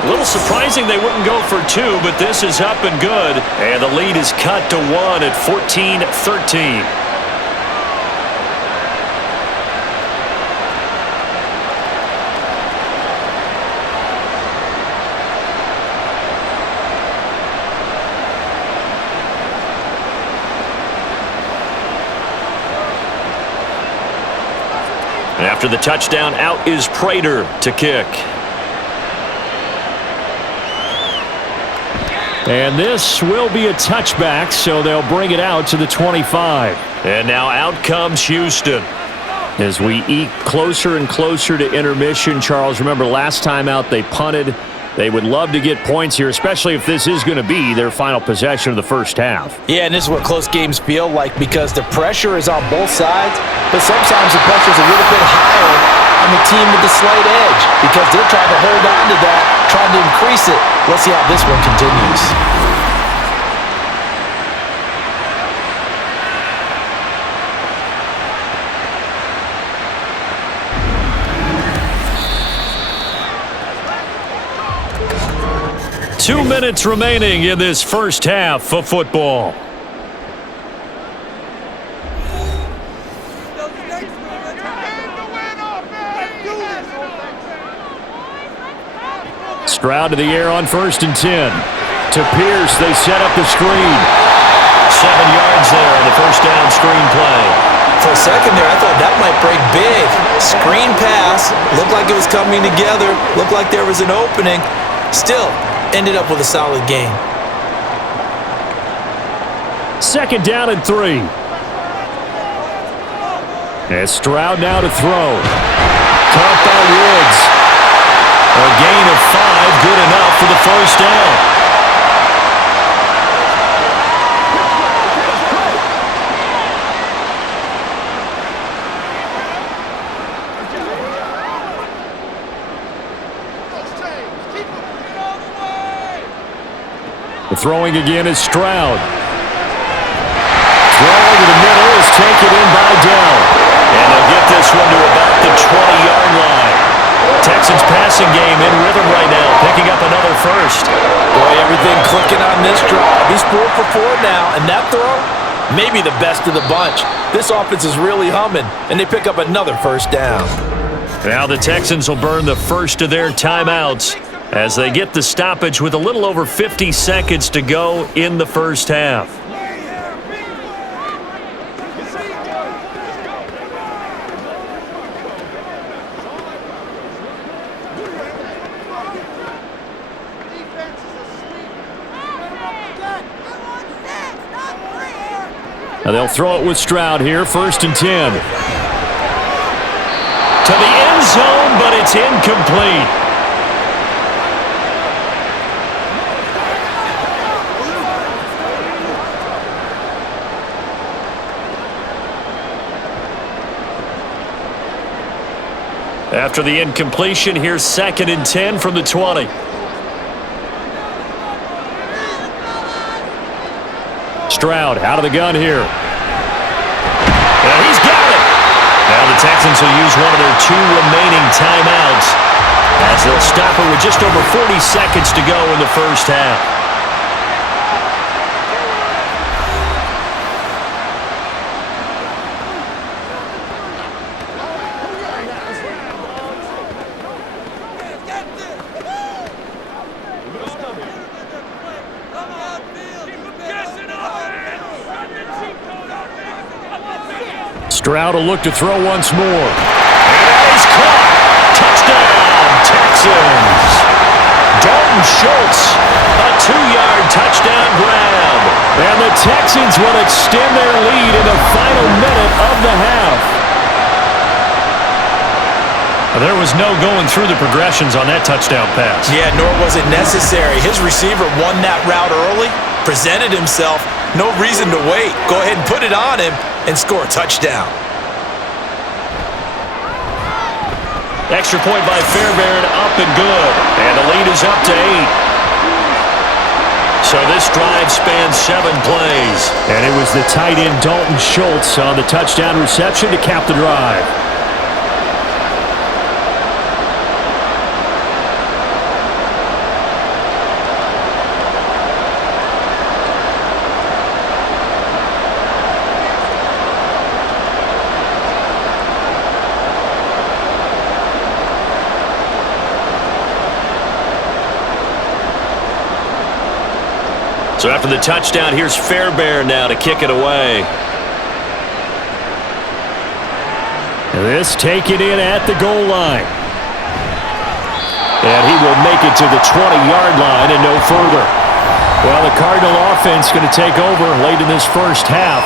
A little surprising they wouldn't go for 2, but this is up and good. And the lead is cut to 1 at 14-13. After the touchdown, out is Prater to kick. And this will be a touchback, so they'll bring it out to the 25. And now out comes Houston. As we eke closer and closer to intermission, Charles, remember last time out they punted. They would love to get points here, especially if this is going to be their final possession of the first half. Yeah, and this is what close games feel like because the pressure is on both sides, but sometimes the pressure is a little bit higher on the team with the slight edge because they're trying to hold on to that, trying to increase it. Let's see how this one continues. 2 minutes remaining in this first half of football. Stroud to the air on 1st and 10. To Pierce, they set up the screen. 7 yards there on the first down screen play. For a second there, I thought that might break big. Screen pass, looked like it was coming together, looked like there was an opening. Still, ended up with a solid game. 2nd down and 3. And Stroud now to throw. Caught by Woods. A gain of 5, good enough for the first down. The throwing again is Stroud. Throw over the middle is taken in by Dell. And they'll get this one to about the 20-yard line. Texans passing game in rhythm right now, picking up another first. Boy, everything clicking on this drive. He's 4 for 4 now, and that throw, maybe the best of the bunch. This offense is really humming, and they pick up another first down. Now the Texans will burn the first of their timeouts as they get the stoppage with a little over 50 seconds to go in the first half. Now they'll throw it with Stroud here, 1st and 10. To the end zone, but it's incomplete. After the incompletion, here's 2nd and 10 from the 20. Stroud out of the gun here. And he's got it. Now the Texans will use one of their 2 remaining timeouts as they'll stop it with just over 40 seconds to go in the first half. Stroud will look to throw once more. And he's caught. Touchdown, Texans. Dalton Schultz, a 2-yard touchdown grab. And the Texans will extend their lead in the final minute of the half. There was no going through the progressions on that touchdown pass. Yeah, nor was it necessary. His receiver won that route early, presented himself. No reason to wait. Go ahead and put it on him and score a touchdown. Extra point by Fairbairn, up and good. And the lead is up to 8. So this drive spans 7 plays. And it was the tight end Dalton Schultz on the touchdown reception to cap the drive. So after the touchdown, here's Fairbairn now to kick it away. This taken in at the goal line. And he will make it to the 20-yard line and no further. Well, the Cardinal offense going to take over late in this first half.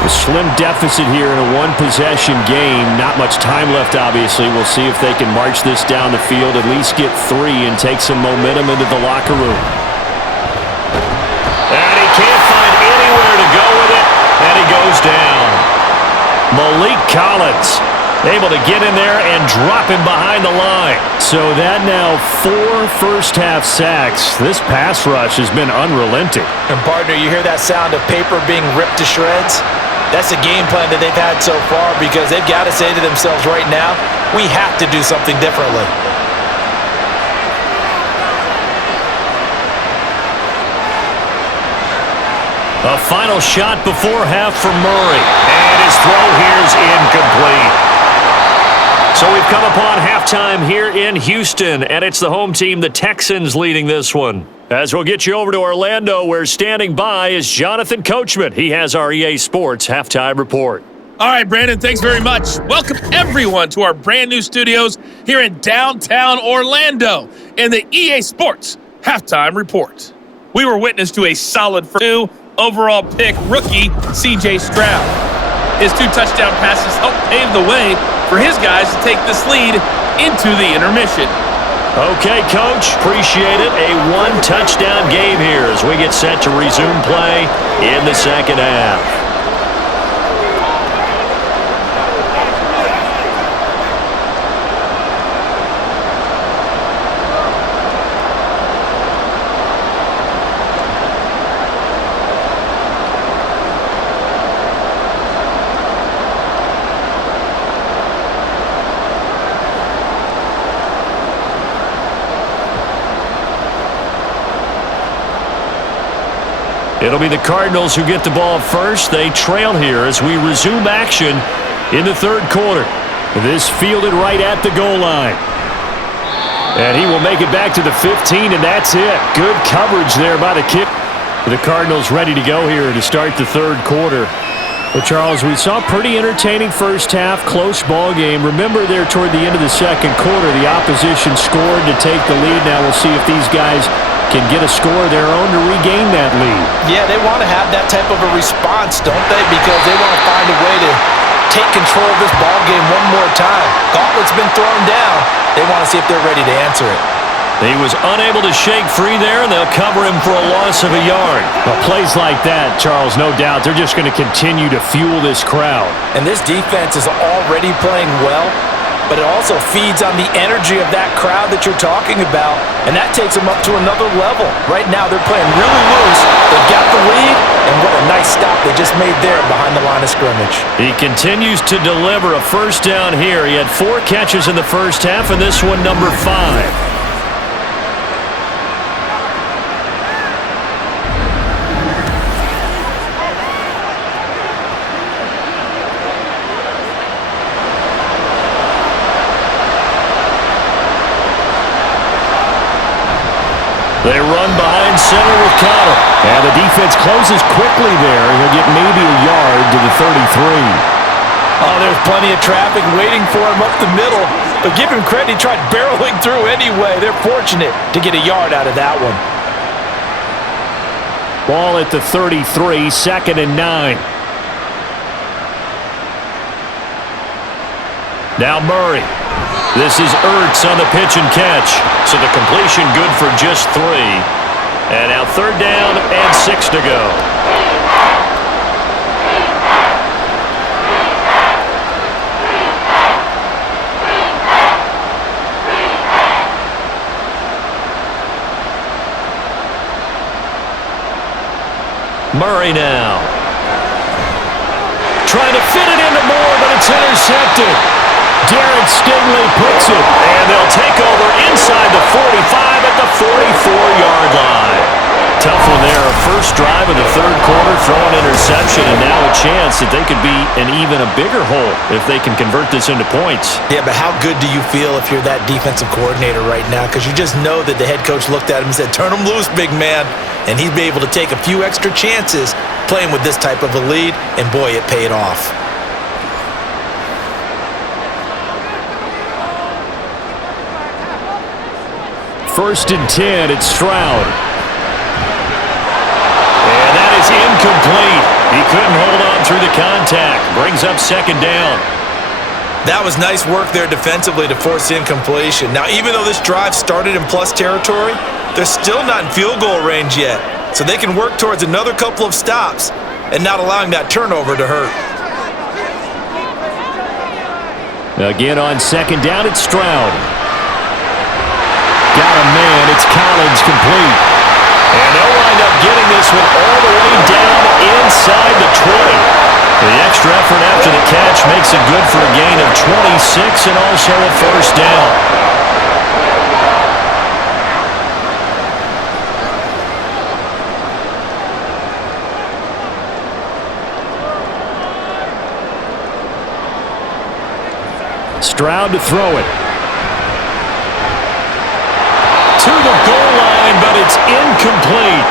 A slim deficit here in a 1-possession game. Not much time left, obviously. We'll see if they can march this down the field, at least get 3 and take some momentum into the locker room. And he can't find anywhere to go with it, and he goes down. Malik Collins able to get in there and drop him behind the line. So that now 4 first-half sacks. This pass rush has been unrelenting. And, partner, you hear that sound of paper being ripped to shreds? That's the game plan that they've had so far because they've got to say to themselves right now, we have to do something differently. A final shot before half for Murray. And his throw here is incomplete. So we've come upon halftime here in Houston, and it's the home team, the Texans, leading this one. As we'll get you over to Orlando, where standing by is Jonathan Coachman. He has our EA Sports Halftime Report. All right, Brandon, thanks very much. Welcome, everyone, to our brand new studios here in downtown Orlando in the EA Sports Halftime Report. We were witness to a solid first overall pick rookie, C.J. Stroud. His 2 touchdown passes helped pave the way for his guys to take this lead into the intermission. Okay, Coach, appreciate it. A 1-touchdown game here as we get set to resume play in the second half. It'll be the Cardinals who get the ball first. They trail here as we resume action in the third quarter. This fielded right at the goal line. And he will make it back to the 15, and that's it. Good coverage there by the kick. The Cardinals ready to go here to start the third quarter. But, Charles, we saw a pretty entertaining first half, close ball game. Remember there toward the end of the second quarter, the opposition scored to take the lead. Now we'll see if these guys can get a score of their own to regain that lead. Yeah, they want to have that type of a response, don't they? Because they want to find a way to take control of this ball game one more time. Gauntlet's been thrown down. They want to see if they're ready to answer it. He was unable to shake free there, and they'll cover him for a loss of a yard. Well, plays like that, Charles, no doubt, they're just going to continue to fuel this crowd. And this defense is already playing well, but it also feeds on the energy of that crowd that you're talking about, and that takes them up to another level. Right now, they're playing really loose. They've got the lead, and what a nice stop they just made there behind the line of scrimmage. He continues to deliver a first down here. He had 4 catches in the first half, and this one number 5. They run behind center with Connor. And the defense closes quickly there. He'll get maybe a yard to the 33. Oh, there's plenty of traffic waiting for him up the middle. But give him credit, he tried barreling through anyway. They're fortunate to get a yard out of that one. Ball at the 33, 2nd and 9. Now Murray. This is Ertz on the pitch and catch. So the completion good for just 3. And now 3rd down and 6 to go. Murray now. Trying to fit it into Moore, but it's intercepted. Darren Stingley puts it, and they'll take over inside the 45 at the 44-yard line. Tough one there. First drive of the third quarter, throwing interception, and now a chance that they could be in even a bigger hole if they can convert this into points. Yeah, but how good do you feel if you're that defensive coordinator right now? Because you just know that the head coach looked at him and said, turn him loose, big man. And he'd be able to take a few extra chances playing with this type of a lead, and boy, it paid off. First and 10, it's Stroud. And that is incomplete. He couldn't hold on through the contact. Brings up 2nd down. That was nice work there defensively to force incompletion. Now, even though this drive started in plus territory, they're still not in field goal range yet. So they can work towards another couple of stops and not allowing that turnover to hurt. Again on 2nd down, it's Stroud. Got a man, it's Collins, complete. And they'll wind up getting this one all the way down inside the 20. The extra effort after the catch makes it good for a gain of 26 and also a first down. Stroud to throw it. To the goal line, but it's incomplete.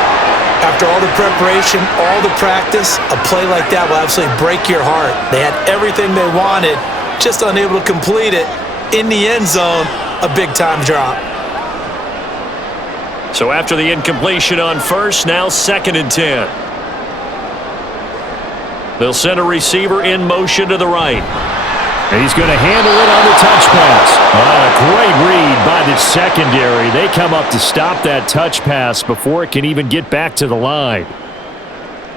After all the preparation, all the practice, a play like that will absolutely break your heart. They had everything they wanted, just unable to complete it. In the end zone, a big-time drop. So after the incompletion on first, now 2nd and 10. They'll send a receiver in motion to the right. And he's going to handle it on the touch pass. A great read by the secondary. They come up to stop that touch pass before it can even get back to the line.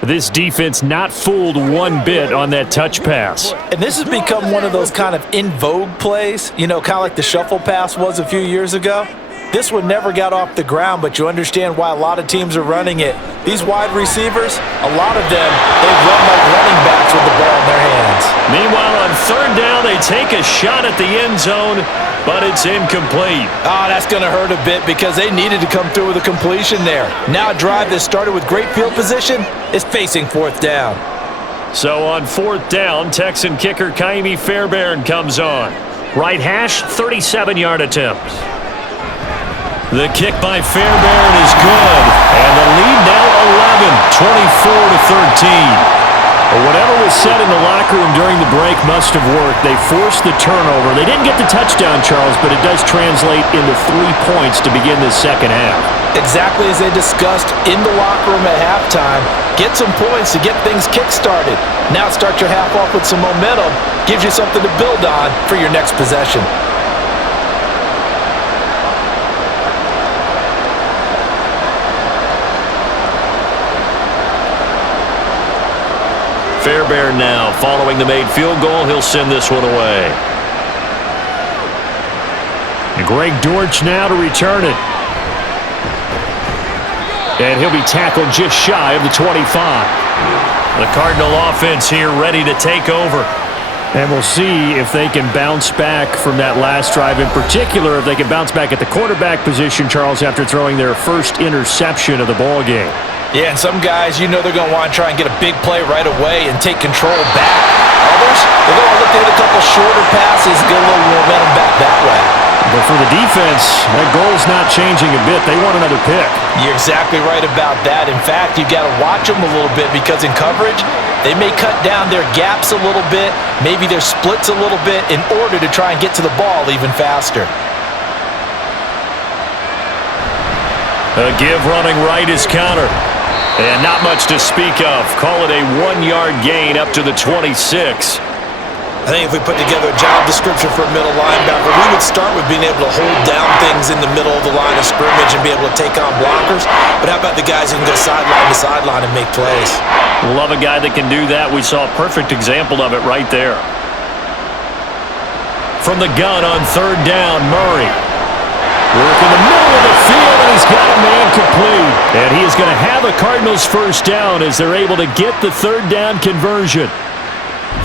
This defense not fooled one bit on that touch pass. And this has become one of those kind of in vogue plays, kind of like the shuffle pass was a few years ago. This one never got off the ground, but you understand why a lot of teams are running it. These wide receivers, a lot of them, they run like running backs with the ball in their hands. Meanwhile, on 3rd down, they take a shot at the end zone, but it's incomplete. Oh, that's going to hurt a bit because they needed to come through with a completion there. Now a drive that started with great field position is facing 4th down. So on 4th down, Texan kicker Kaimi Fairbairn comes on. Right hash, 37-yard attempt. The kick by Fairbairn is good, and the lead now 11, 24-13. But whatever was said in the locker room during the break must have worked. They forced the turnover. They didn't get the touchdown, Charles, but it does translate into 3 points to begin the second half. Exactly as they discussed in the locker room at halftime. Get some points to get things kick-started. Now start your half off with some momentum. Gives you something to build on for your next possession. Fairbairn now, following the made field goal, he'll send this one away. And Greg Dortch now to return it. And he'll be tackled just shy of the 25. The Cardinal offense here ready to take over. And we'll see if they can bounce back from that last drive. In particular, if they can bounce back at the quarterback position, Charles, after throwing their first interception of the ball game. Yeah, and some guys, they're going to want to try and get a big play right away and take control back. Others, they're going to look to hit a couple shorter passes and get a little momentum back that way. But for the defense, that goal's not changing a bit. They want another pick. You're exactly right about that. In fact, you've got to watch them a little bit because in coverage, they may cut down their gaps a little bit, maybe their splits a little bit in order to try and get to the ball even faster. A give running right is counter. And not much to speak of. Call it a 1-yard gain up to the 26. I think if we put together a job description for a middle linebacker, we would start with being able to hold down things in the middle of the line of scrimmage and be able to take on blockers. But how about the guys who can go sideline to sideline and make plays? Love a guy that can do that. We saw a perfect example of it right there. From the gun on 3rd down, Murray. Work in the middle of the field, and he's got a man complete. And he is going to have a Cardinals first down as they're able to get the 3rd down conversion.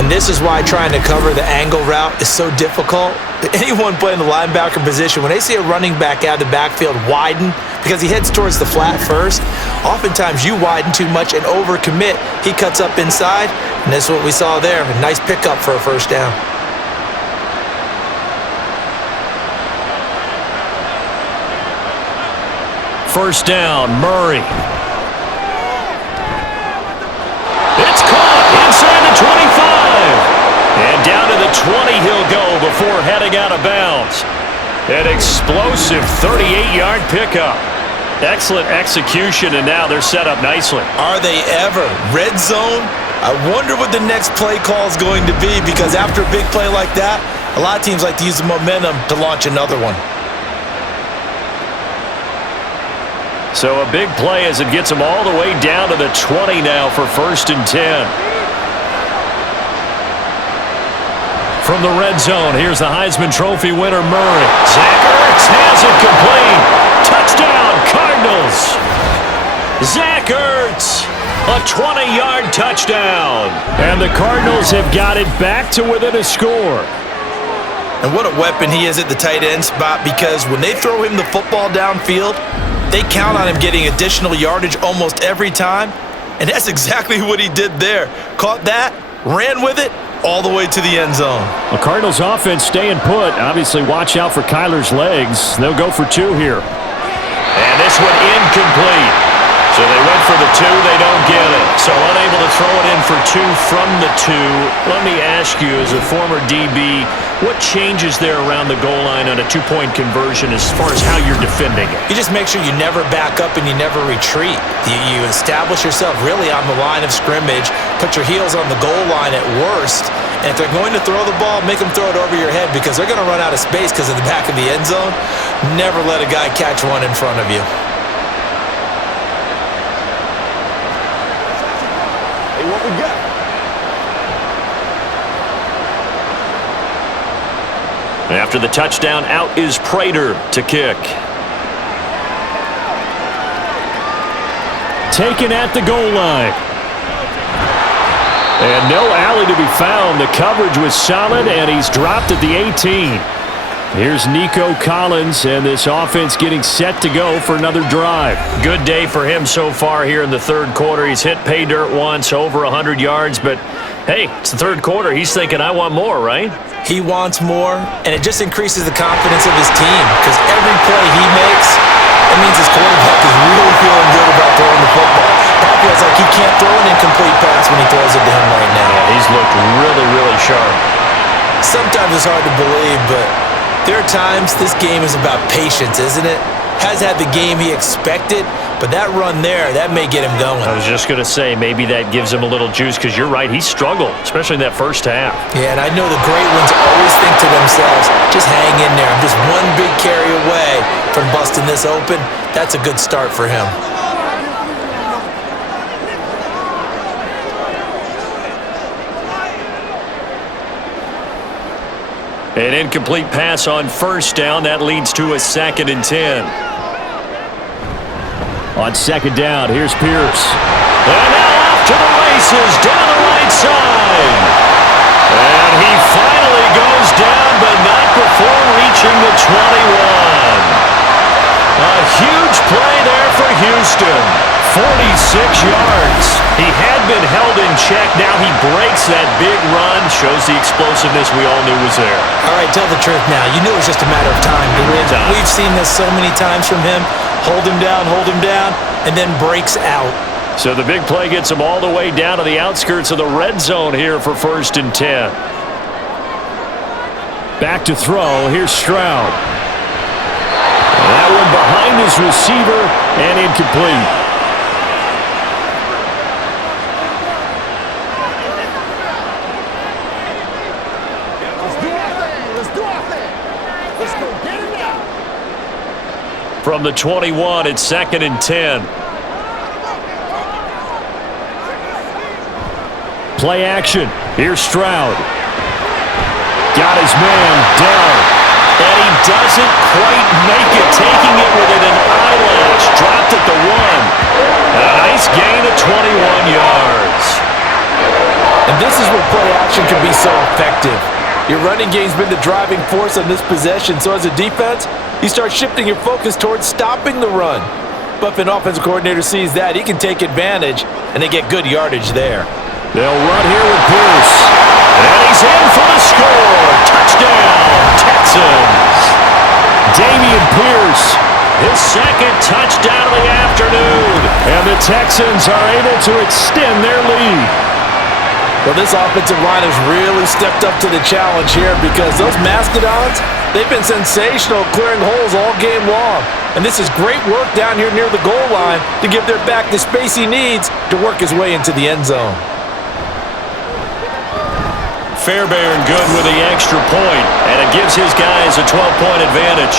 And this is why trying to cover the angle route is so difficult. Anyone playing the linebacker position, when they see a running back out of the backfield widen, because he heads towards the flat first, oftentimes you widen too much and overcommit. He cuts up inside, and that's what we saw there. A nice pickup for a first down. First down, Murray. It's caught inside the 25. And down to the 20 he'll go before heading out of bounds. An explosive 38-yard pickup. Excellent execution, and now they're set up nicely. Are they ever? Red zone? I wonder what the next play call is going to be, because after a big play like that, a lot of teams like to use the momentum to launch another one. So a big play as it gets them all the way down to the 20 now for 1st and 10. From the red zone, here's the Heisman Trophy winner, Murray. Zach Ertz has it complete. Touchdown, Cardinals. Zach Ertz, a 20-yard touchdown. And the Cardinals have got it back to within a score. And what a weapon he is at the tight end spot, because when they throw him the football downfield, they count on him getting additional yardage almost every time. And that's exactly what he did there. Caught that, ran with it, all the way to the end zone. The Cardinals offense staying put. Obviously, watch out for Kyler's legs. They'll go for 2 here. And this one incomplete. incomplete. So they went for the 2, they don't get it. So unable to throw it in for 2 from the 2. Let me ask you, as a former DB, what changes there around the goal line on a 2-point conversion as far as how you're defending it? You just make sure you never back up and you never retreat. You establish yourself really on the line of scrimmage, put your heels on the goal line at worst, and if they're going to throw the ball, make them throw it over your head because they're going to run out of space because of the back of the end zone. Never let a guy catch one in front of you. What we got? After the touchdown, out is Prater to kick. Taken at the goal line. And no alley to be found. The coverage was solid, and he's dropped at the 18. Here's Nico Collins, and this offense getting set to go for another drive. Good day for him so far here in the third quarter. He's hit pay dirt once, over 100 yards, but hey, it's the third quarter. He's thinking, I want more, right? He wants more, and it just increases the confidence of his team because every play he makes, it means his quarterback is really feeling good about throwing the football. That feels like he can't throw an incomplete pass when he throws it to him right now. Yeah, he's looked really, really sharp. Sometimes it's hard to believe, but there are times this game is about patience, isn't it? Has had the game he expected, but that run there, that may get him going. I was just going to say, maybe that gives him a little juice because you're right, he struggled, especially in that first half. Yeah, and I know the great ones always think to themselves, just hang in there. I'm just one big carry away from busting this open. That's a good start for him. An incomplete pass on first down. That leads to a 2nd and 10. On second down, here's Pierce. And now off to the races down the right side. And he finally goes down, but not before reaching the 21. A huge play there for Houston. 46 yards. He had been held in check. Now he breaks that big run. Shows the explosiveness we all knew was there. All right, tell the truth now. You knew it was just a matter of time. We've seen this so many times from him. Hold him down, and then breaks out. So the big play gets him all the way down to the outskirts of the red zone here for 1st and 10. Back to throw. Here's Stroud. That one behind his receiver and incomplete. From the 21, it's 2nd and 10. Play action. Here's Stroud. Got his man down. And he doesn't quite make it, taking it within an eyelash. Dropped at the 1. A nice gain of 21 yards. And this is where play action can be so effective. Your running game's been the driving force on this possession, so as a defense, you start shifting your focus towards stopping the run. But if an offensive coordinator sees that, he can take advantage, and they get good yardage there. They'll run here with Pierce. And he's in for the score. Touchdown, Texans. Dameon Pierce. His 2nd touchdown of the afternoon. And the Texans are able to extend their lead. Well, this offensive line has really stepped up to the challenge here because those Mastodons, they've been sensational clearing holes all game long. And this is great work down here near the goal line to give their back the space he needs to work his way into the end zone. Fairbairn good with the extra point, and it gives his guys a 12-point advantage.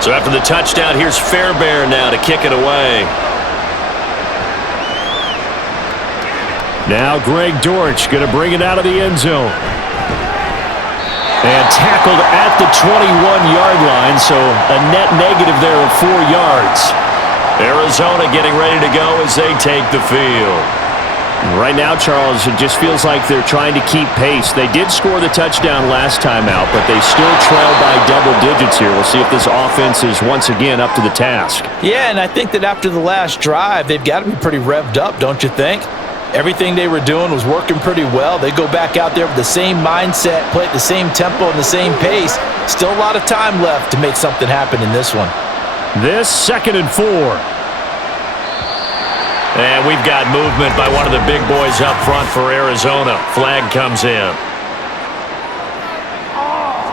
So after the touchdown, here's Fairbairn now to kick it away. Now Greg Dortch going to bring it out of the end zone. And tackled at the 21-yard line, so a net negative there of 4 yards. Arizona getting ready to go as they take the field. Right now, Charles, it just feels like they're trying to keep pace. They did score the touchdown last time out, but they still trail by double digits here. We'll see if this offense is once again up to the task. Yeah, and I think that after the last drive, they've got to be pretty revved up, don't you think? Everything they were doing was working pretty well. They go back out there with the same mindset, play at the same tempo and the same pace. Still a lot of time left to make something happen in this one. This 2nd and 4. And we've got movement by one of the big boys up front for Arizona. Flag comes in.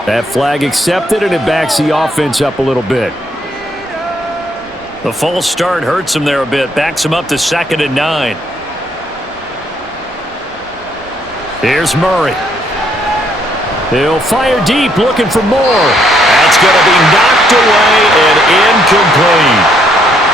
That flag accepted, and it backs the offense up a little bit. The false start hurts him there a bit. Backs him up to 2nd and 9. Here's Murray. He'll fire deep, looking for more. That's going to be knocked away and incomplete.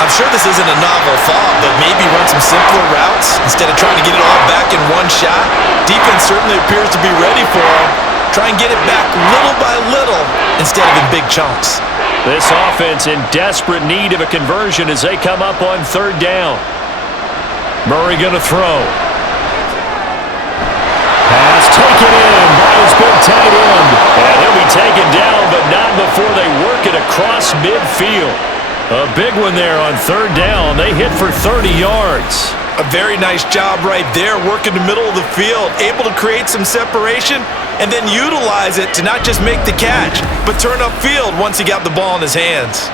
I'm sure this isn't a novel thought, but maybe run some simpler routes instead of trying to get it all back in one shot. Defense certainly appears to be ready for him. Try and get it back little by little instead of in big chunks. This offense in desperate need of a conversion as they come up on 3rd down. Murray going to throw. Pass taken in by his big tight end. And he'll be taken down, but not before they work it across midfield. A big one there on 3rd down. They hit for 30 yards. A very nice job right there, working the middle of the field, able to create some separation and then utilize it to not just make the catch, but turn upfield once he got the ball in his hands.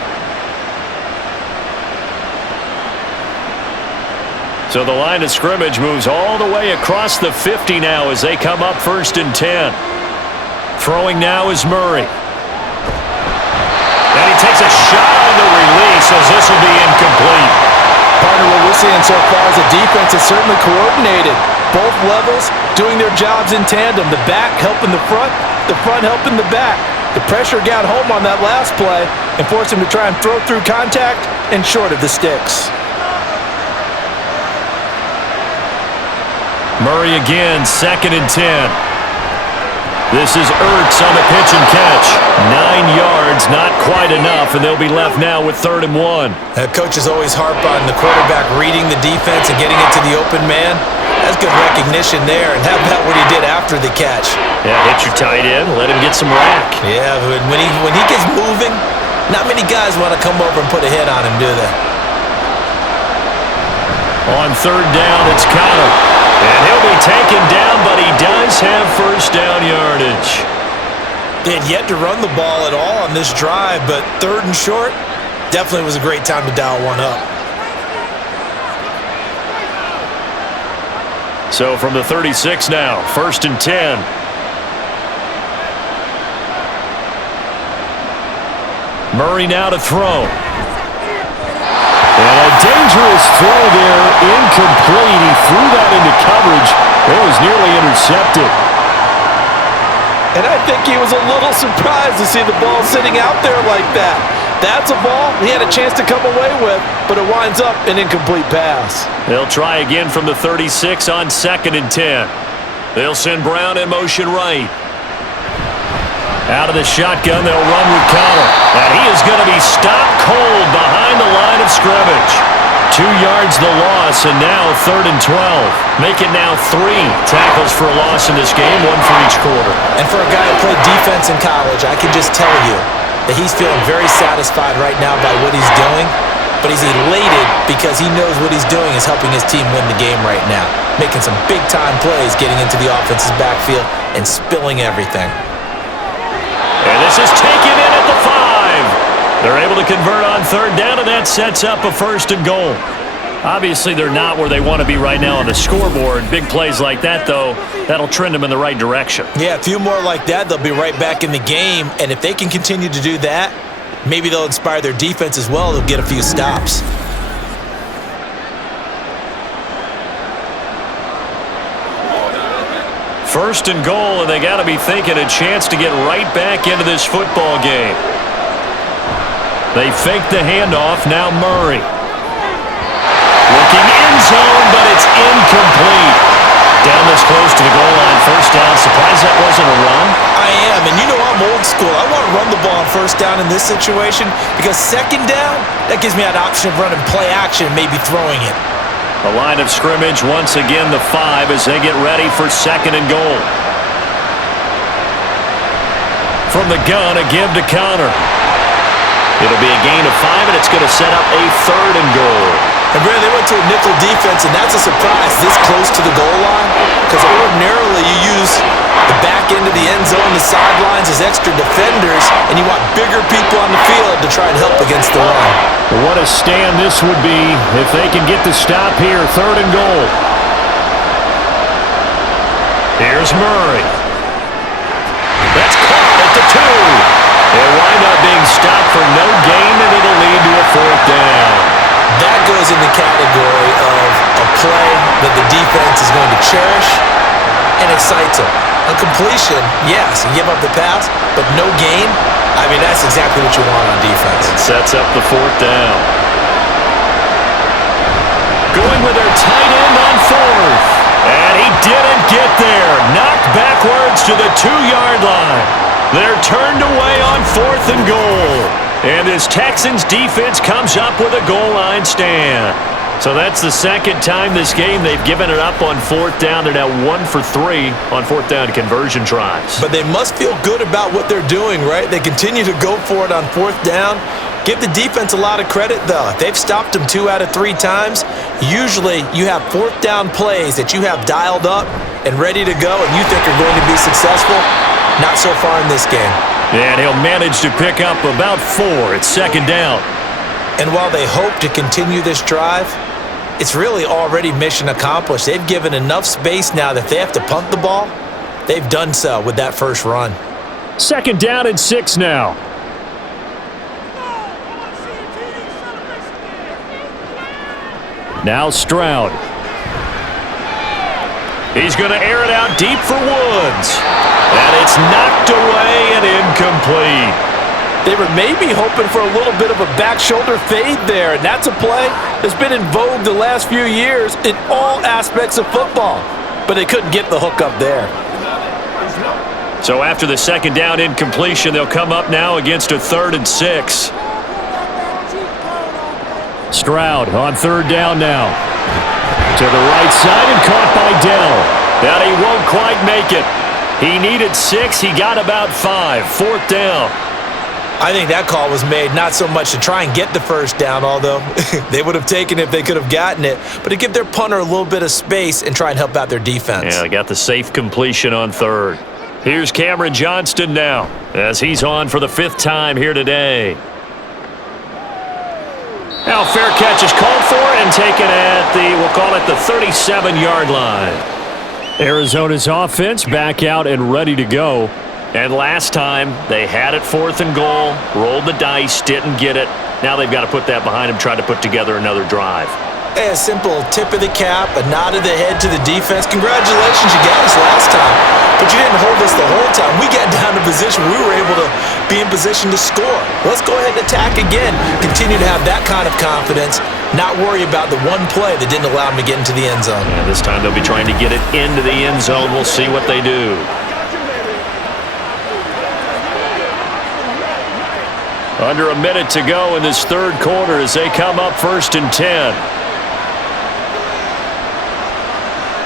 So the line of scrimmage moves all the way across the 50 now as they come up 1st and 10. Throwing now is Murray. And he takes a shot on the release as this will be incomplete. Partner, what we're seeing so far is the defense is certainly coordinated. Both levels doing their jobs in tandem. The back helping the front helping the back. The pressure got home on that last play and forced him to try and throw through contact and short of the sticks. Murray again, 2nd and 10. This is Ertz on the pitch and catch. 9 yards, not quite enough, and they'll be left now with 3rd and 1. Coaches always harp on the quarterback reading the defense and getting it to the open man. That's good recognition there, and how about what he did after the catch? Yeah, hit your tight end, let him get some rack. Yeah, but when he gets moving, not many guys want to come over and put a hit on him, do they? On 3rd down, it's Connor. And he'll be taken down, but he does have 1st down yardage. They had yet to run the ball at all on this drive, but 3rd and short definitely was a great time to dial one up. So from the 36 now, 1st and 10. Murray now to throw. And a dangerous throw there, incomplete. He threw that into coverage. It was nearly intercepted. And I think he was a little surprised to see the ball sitting out there like that. That's a ball he had a chance to come away with, but it winds up an incomplete pass. They'll try again from the 36 on 2nd and 10. They'll send Brown in motion right. Out of the shotgun, they'll run with Connor. And he is going to be stopped cold behind the line of scrimmage. 2 yards the loss, and now 3rd and 12. Make it now 3 tackles for a loss in this game, 1 for each quarter. And for a guy who played defense in college, I can just tell you that he's feeling very satisfied right now by what he's doing. But he's elated because he knows what he's doing is helping his team win the game right now. Making some big-time plays, getting into the offense's backfield, and spilling everything. And this is taken in at the 5. They're able to convert on 3rd down, and that sets up a 1st and goal. Obviously, they're not where they want to be right now on the scoreboard. Big plays like that, though, that'll trend them in the right direction. Yeah, a few more like that, they'll be right back in the game. And if they can continue to do that, maybe they'll inspire their defense as well. They'll get a few stops. First and goal, and they got to be thinking a chance to get right back into this football game. They fake the handoff, now Murray. Looking end zone, but it's incomplete. Down this close to the goal line, 1st down. Surprised that wasn't a run? I am, and you know I'm old school. I want to run the ball on 1st down in this situation because 2nd down, that gives me an option of running play action and maybe throwing it. The line of scrimmage, once again, the 5 as they get ready for second and goal. From the gun, a give to Connor. It'll be a gain of 5, and it's going to set up a third and goal. And Brad, they went to a nickel defense, and that's a surprise this close to the goal line, because ordinarily you use the back end of the end zone, the sidelines as extra defenders, and you want bigger people on the field to try and help against the run. What a stand this would be if they can get the stop here, third and goal. Here's Murray. That's caught at the 2. They'll wind up being stopped for no gain, and it'll lead to a fourth down. That goes in the category of a play that the defense is going to cherish and excites them. A completion, yes, you give up the pass, but no gain, I mean, that's exactly what you want on defense. It sets up the fourth down. Going with their tight end on fourth. And he didn't get there. Knocked backwards to the 2-yard line. They're turned away on fourth and goal. And this Texans defense comes up with a goal line stand. So that's the second time this game they've given it up on fourth down. They're now 1 for 3 on fourth down conversion tries. But they must feel good about what they're doing, right? They continue to go for it on fourth down. Give the defense a lot of credit, though. They've stopped them 2 out of 3 times. Usually you have fourth down plays that you have dialed up and ready to go and you think are going to be successful. Not so far in this game. And he'll manage to pick up about 4 at second down. And while they hope to continue this drive, it's really already mission accomplished. They've given enough space now that if they have to punt the ball, they've done so with that first run. Second down and 6 now. Now Stroud. He's going to air it out deep for Woods. And it's knocked away and incomplete. They were maybe hoping for a little bit of a back shoulder fade there, and that's a play that's been in vogue the last few years in all aspects of football. But they couldn't get the hook up there. So after the second down incompletion, they'll come up now against a 3rd and 6. Stroud on third down now. To the right side and caught by Dell. Now he won't quite make it. He needed 6. He got about 5. Fourth down. I think that call was made not so much to try and get the first down, although they would have taken it if they could have gotten it, but to give their punter a little bit of space and try and help out their defense. Yeah, they got the safe completion on 3rd. Here's Cameron Johnston now as he's on for the 5th time here today. Now fair catch is called for and taken at the, we'll call it the 37-yard line. Arizona's offense back out and ready to go. And last time, they had it 4th and goal, rolled the dice, didn't get it. Now they've got to put that behind them, try to put together another drive. A simple tip of the cap, a nod of the head to the defense. Congratulations, you got us last time, but you didn't hold us the whole time. We got down to position we were able to be in position to score. Let's go ahead and attack again. Continue to have that kind of confidence, not worry about the one play that didn't allow them to get into the end zone. Yeah, this time they'll be trying to get it into the end zone. We'll see what they do. Under a minute to go in this 3rd quarter as they come up 1st and 10.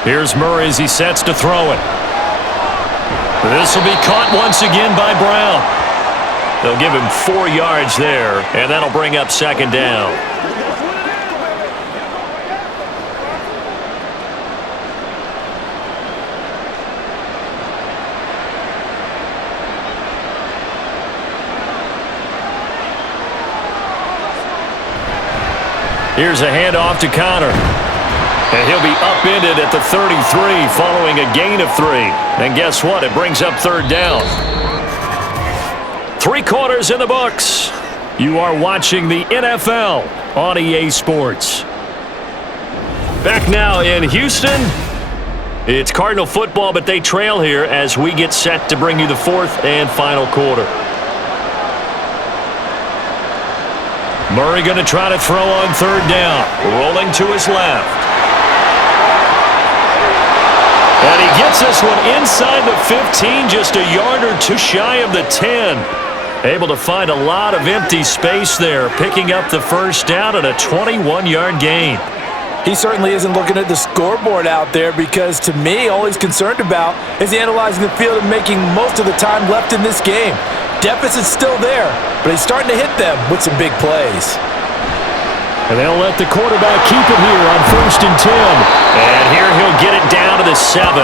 Here's Murray as he sets to throw it. This will be caught once again by Brown. They'll give him 4 yards there, and that'll bring up second down. Here's a handoff to Connor. And he'll be upended at the 33 following a gain of 3. And guess what? It brings up 3rd down. 3 quarters in the books. You are watching the NFL on EA Sports. Back now in Houston. It's Cardinal football, but they trail here as we get set to bring you the 4th and final quarter. Murray going to try to throw on 3rd down. Rolling to his left. And he gets this one inside the 15, just a yard or 2 shy of the 10. Able to find a lot of empty space there, picking up the 1st down and a 21-yard gain. He certainly isn't looking at the scoreboard out there because, to me, all he's concerned about is analyzing the field and making most of the time left in this game. Deficit's still there, but he's starting to hit them with some big plays. And they'll let the quarterback keep it here on 1st and 10. And here he'll get it down to the 7.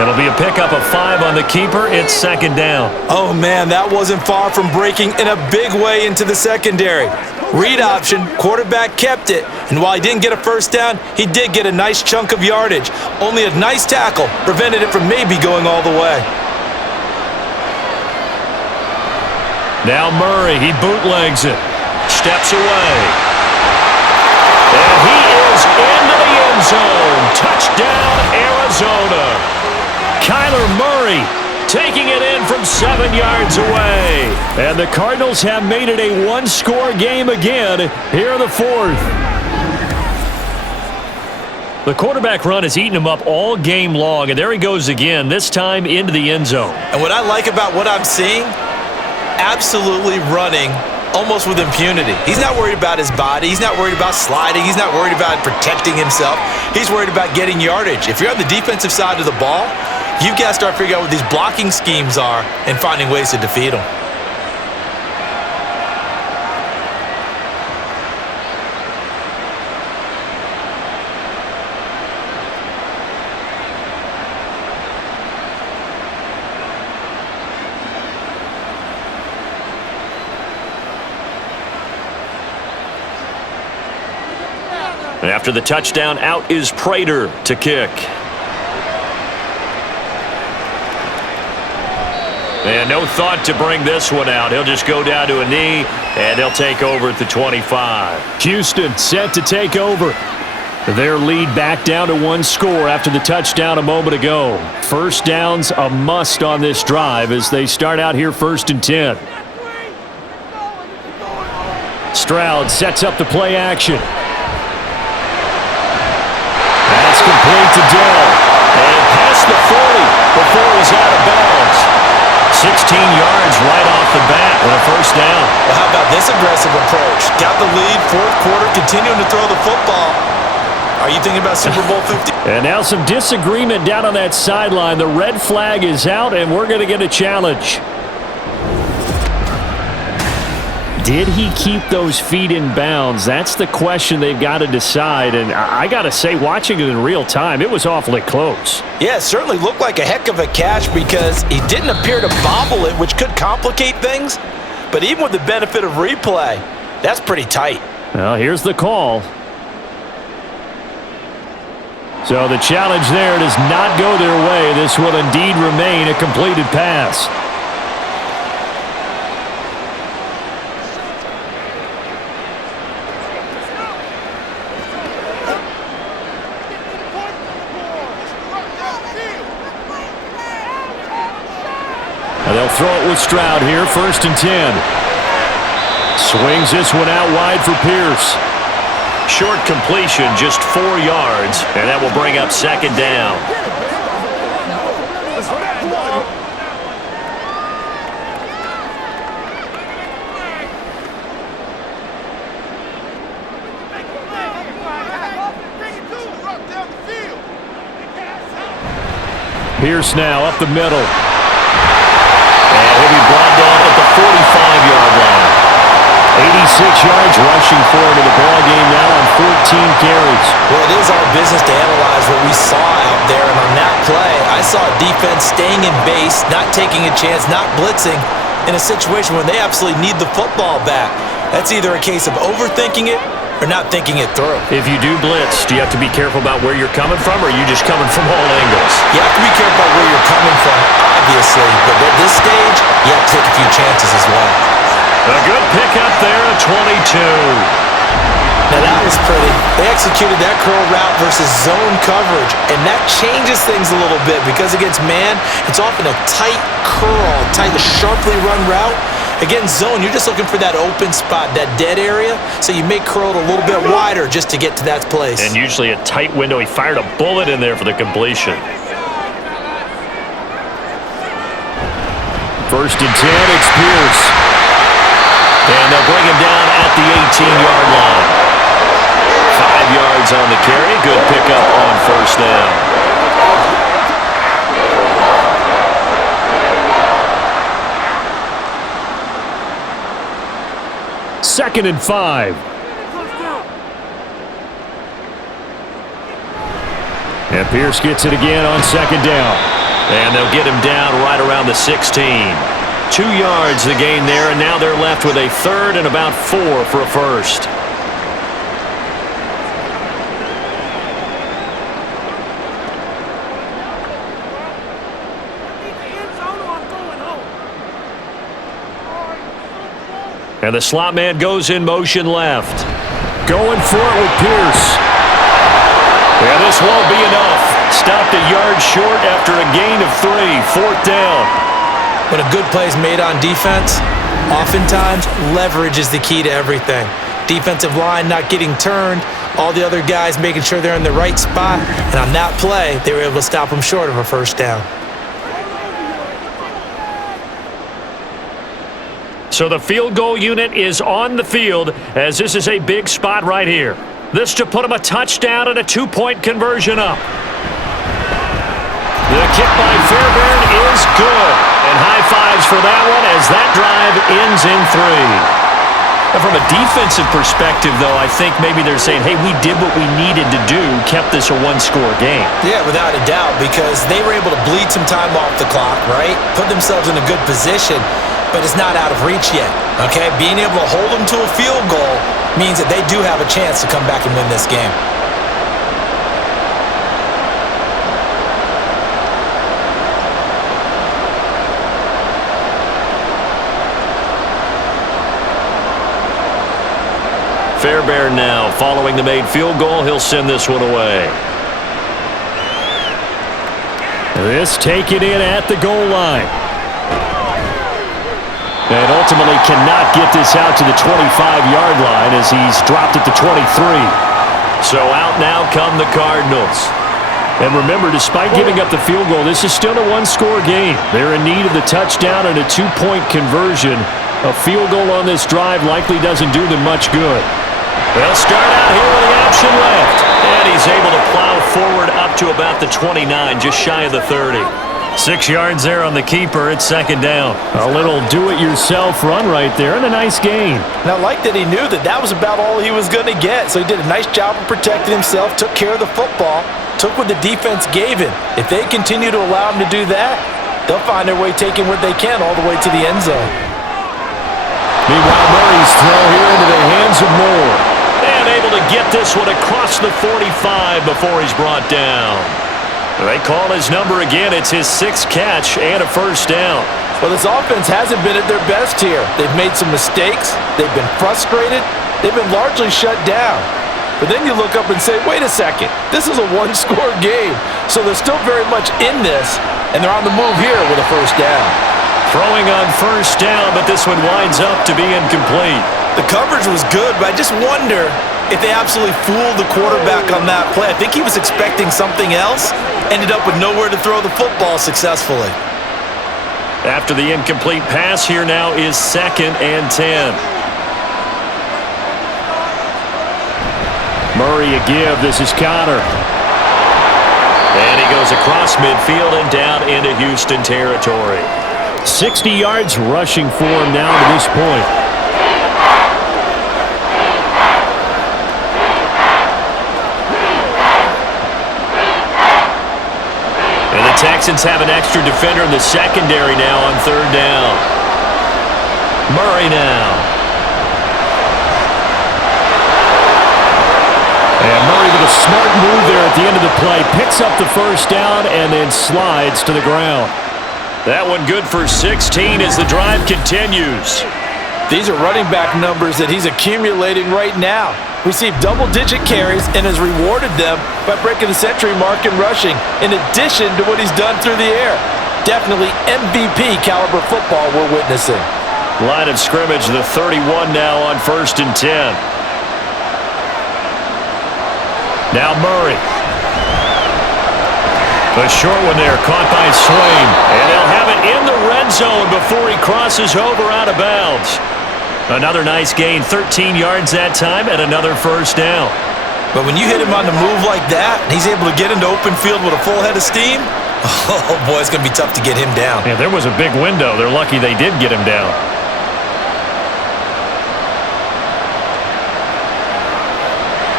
It'll be a pickup of 5 on the keeper. It's 2nd down. Oh, man, that wasn't far from breaking in a big way into the secondary. Read option, quarterback kept it, and while he didn't get a first down, he did get a nice chunk of yardage. Only a nice tackle prevented it from maybe going all the way. Now Murray, he bootlegs it. Steps away. And he is into the end zone. Touchdown, Arizona. Kyler Murray taking it in from 7 yards away. And the Cardinals have made it a one-score game again here in the 4th. The quarterback run has eaten him up all game long, and there he goes again, this time into the end zone. And what I like about what I'm seeing, absolutely running almost with impunity. He's not worried about his body. He's not worried about sliding. He's not worried about protecting himself. He's worried about getting yardage. If you're on the defensive side of the ball, you've got to start figuring out what these blocking schemes are and finding ways to defeat them. After the touchdown, out is Prater to kick. And no thought to bring this one out. He'll just go down to a knee, and they'll take over at the 25. Houston set to take over. Their lead back down to 1 score after the touchdown a moment ago. First down's a must on this drive as they start out here 1st and 10. Stroud sets up the play action. That's complete to Dell. And past the 40 before he's out of bounds. 16 yards right off the bat and a first down. Well, how about this aggressive approach? Got the lead, 4th quarter, continuing to throw the football. Are you thinking about Super Bowl 50? And now some disagreement down on that sideline. The red flag is out, and we're going to get a challenge. Did he keep those feet in bounds? That's the question they've got to decide. And I got to say, watching it in real time, it was awfully close. Yeah, it certainly looked like a heck of a catch because he didn't appear to bobble it, which could complicate things. But even with the benefit of replay, that's pretty tight. Well, here's the call. So the challenge there does not go their way. This will indeed remain a completed pass. And they'll throw it with Stroud here, 1st and 10. Swings this one out wide for Pierce. Short completion, just 4 yards, and that will bring up 2nd down. Pierce now up the middle. And he'll be brought down at the 45-yard line. 86 yards rushing forward to the ball game now on 14 carries. Well, it is our business to analyze what we saw out there, and on that play, I saw a defense staying in base, not taking a chance, not blitzing, in a situation where they absolutely need the football back. That's either a case of overthinking it or not thinking it through. If you do blitz, do you have to be careful about where you're coming from, or are you just coming from all angles? You have to be careful about where you're coming from, obviously, but at this stage, you have to take a few chances as well. A good pickup there at 22. Now that was pretty. They executed that curl route versus zone coverage, and that changes things a little bit because against man, it's often a tight curl, tight, sharply run route. Against zone, you're just looking for that open spot, that dead area, so you may curl it a little bit wider just to get to that place. And usually a tight window. He fired a bullet in there for the completion. 1st and 10, it's Pierce. And they'll bring him down at the 18-yard line. 5 yards on the carry. Good pickup on first down. Second and 5. And Pierce gets it again on second down. And they'll get him down right around the 16. 2 yards the gain there, and now they're left with a third and about 4 for a first. And the slot man goes in motion left. Going for it with Pierce. And this won't be enough. Stopped a yard short after a gain of 3. Fourth down. When a good play is made on defense, oftentimes leverage is the key to everything. Defensive line not getting turned, all the other guys making sure they're in the right spot, and on that play, they were able to stop them short of a first down. So the field goal unit is on the field as this is a big spot right here. This to put them a touchdown and a 2-point conversion up. The kick by Fairbairn is good. And high fives for that one as that drive ends in 3. And from a defensive perspective, though, I think maybe they're saying, hey, we did what we needed to do, kept this a 1-score game. Yeah, without a doubt, because they were able to bleed some time off the clock, right? Put themselves in a good position, but it's not out of reach yet, okay? Being able to hold them to a field goal means that they do have a chance to come back and win this game. Fairbairn now, following the made field goal, he'll send this one away. This taken in at the goal line. And ultimately cannot get this out to the 25-yard line as he's dropped it to 23. So out now come the Cardinals. And remember, despite giving up the field goal, this is still a 1-score game. They're in need of the touchdown and a 2-point conversion. A field goal on this drive likely doesn't do them much good. They'll start out here with the option left. And he's able to plow forward up to about the 29, just shy of the 30. 6 yards there on the keeper. It's second down. A little do-it-yourself run right there and a nice gain. And I like that he knew that that was about all he was going to get. So he did a nice job of protecting himself, took care of the football, took what the defense gave him. If they continue to allow him to do that, they'll find their way taking what they can all the way to the end zone. Meanwhile, Murray's throw here into the hands of Moore. And able to get this one across the 45 before he's brought down. They call his number again. It's his 6th catch and a first down. Well, this offense hasn't been at their best here. They've made some mistakes. They've been frustrated. They've been largely shut down. But then you look up and say, wait a second, this is a 1-score game. So they're still very much in this, and they're on the move here with a first down. Throwing on first down, but this one winds up to be incomplete. The coverage was good, but I just wonder if they absolutely fooled the quarterback on that play. I think he was expecting something else, ended up with nowhere to throw the football successfully. After the incomplete pass, here now is 2nd and 10. Murray a give. This is Connor. And he goes across midfield and down into Houston territory. 60 yards rushing for him now to this point. And the Texans have an extra defender in the secondary now on 3rd down. Murray now. And Murray with a smart move there at the end of the play. Picks up the first down and then slides to the ground. That one good for 16 as the drive continues. These are running back numbers that he's accumulating right now. Received double-digit carries and has rewarded them by breaking the century mark in rushing, in addition to what he's done through the air. Definitely MVP caliber football we're witnessing. Line of scrimmage, the 31 now on 1st and 10. Now Murray. A short one there, caught by Swain. And they'll have it in the red zone before he crosses over out of bounds. Another nice gain, 13 yards that time, and another first down. But when you hit him on the move like that, and he's able to get into open field with a full head of steam, oh boy, it's going to be tough to get him down. Yeah, there was a big window. They're lucky they did get him down.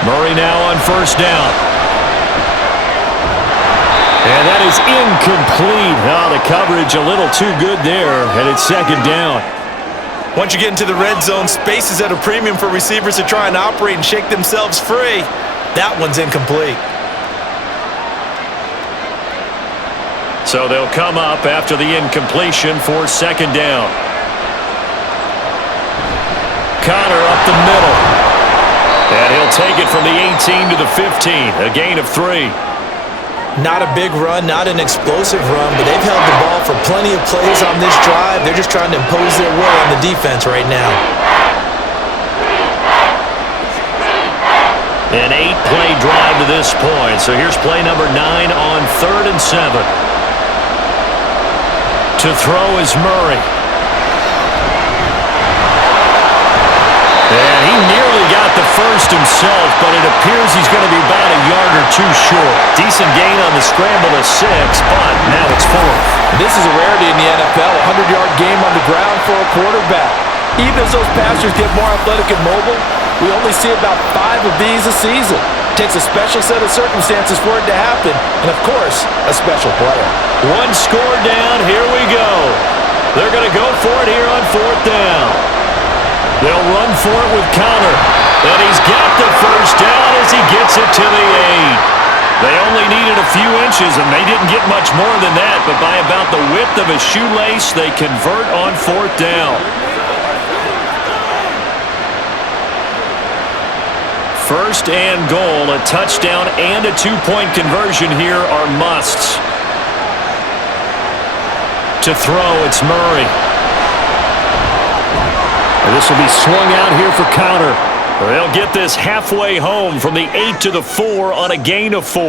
Murray now on first down. And that is incomplete. Oh, the coverage a little too good there, and it's second down. Once you get into the red zone, space is at a premium for receivers to try and operate and shake themselves free. That one's incomplete. So they'll come up after the incompletion for second down. Connor up the middle. And he'll take it from the 18 to the 15, a gain of 3. Not a big run, not an explosive run, but they've held the ball for plenty of plays on this drive. They're just trying to impose their will on the defense right now. An 8-play drive to this point. So here's play number 9 on 3rd and 7. To throw is Murray. And he nearly got the first himself, but it appears he's going to be about a yard or two short. Decent gain on the scramble of 6, but now it's 4th. This is a rarity in the NFL, a 100-yard game on the ground for a quarterback. Even as those passers get more athletic and mobile, we only see about 5 of these a season. It takes a special set of circumstances for it to happen, and of course, a special player. One score down, here we go. They're going to go for it here on 4th down. They'll run for it with Connor. And he's got the first down as he gets it to the 8. They only needed a few inches, and they didn't get much more than that. But by about the width of a shoelace, they convert on 4th down. First and goal, a touchdown and a 2-point conversion here are musts. To throw, it's Murray. And this will be swung out here for Connor. They'll get this halfway home from the 8 to the 4 on a gain of 4.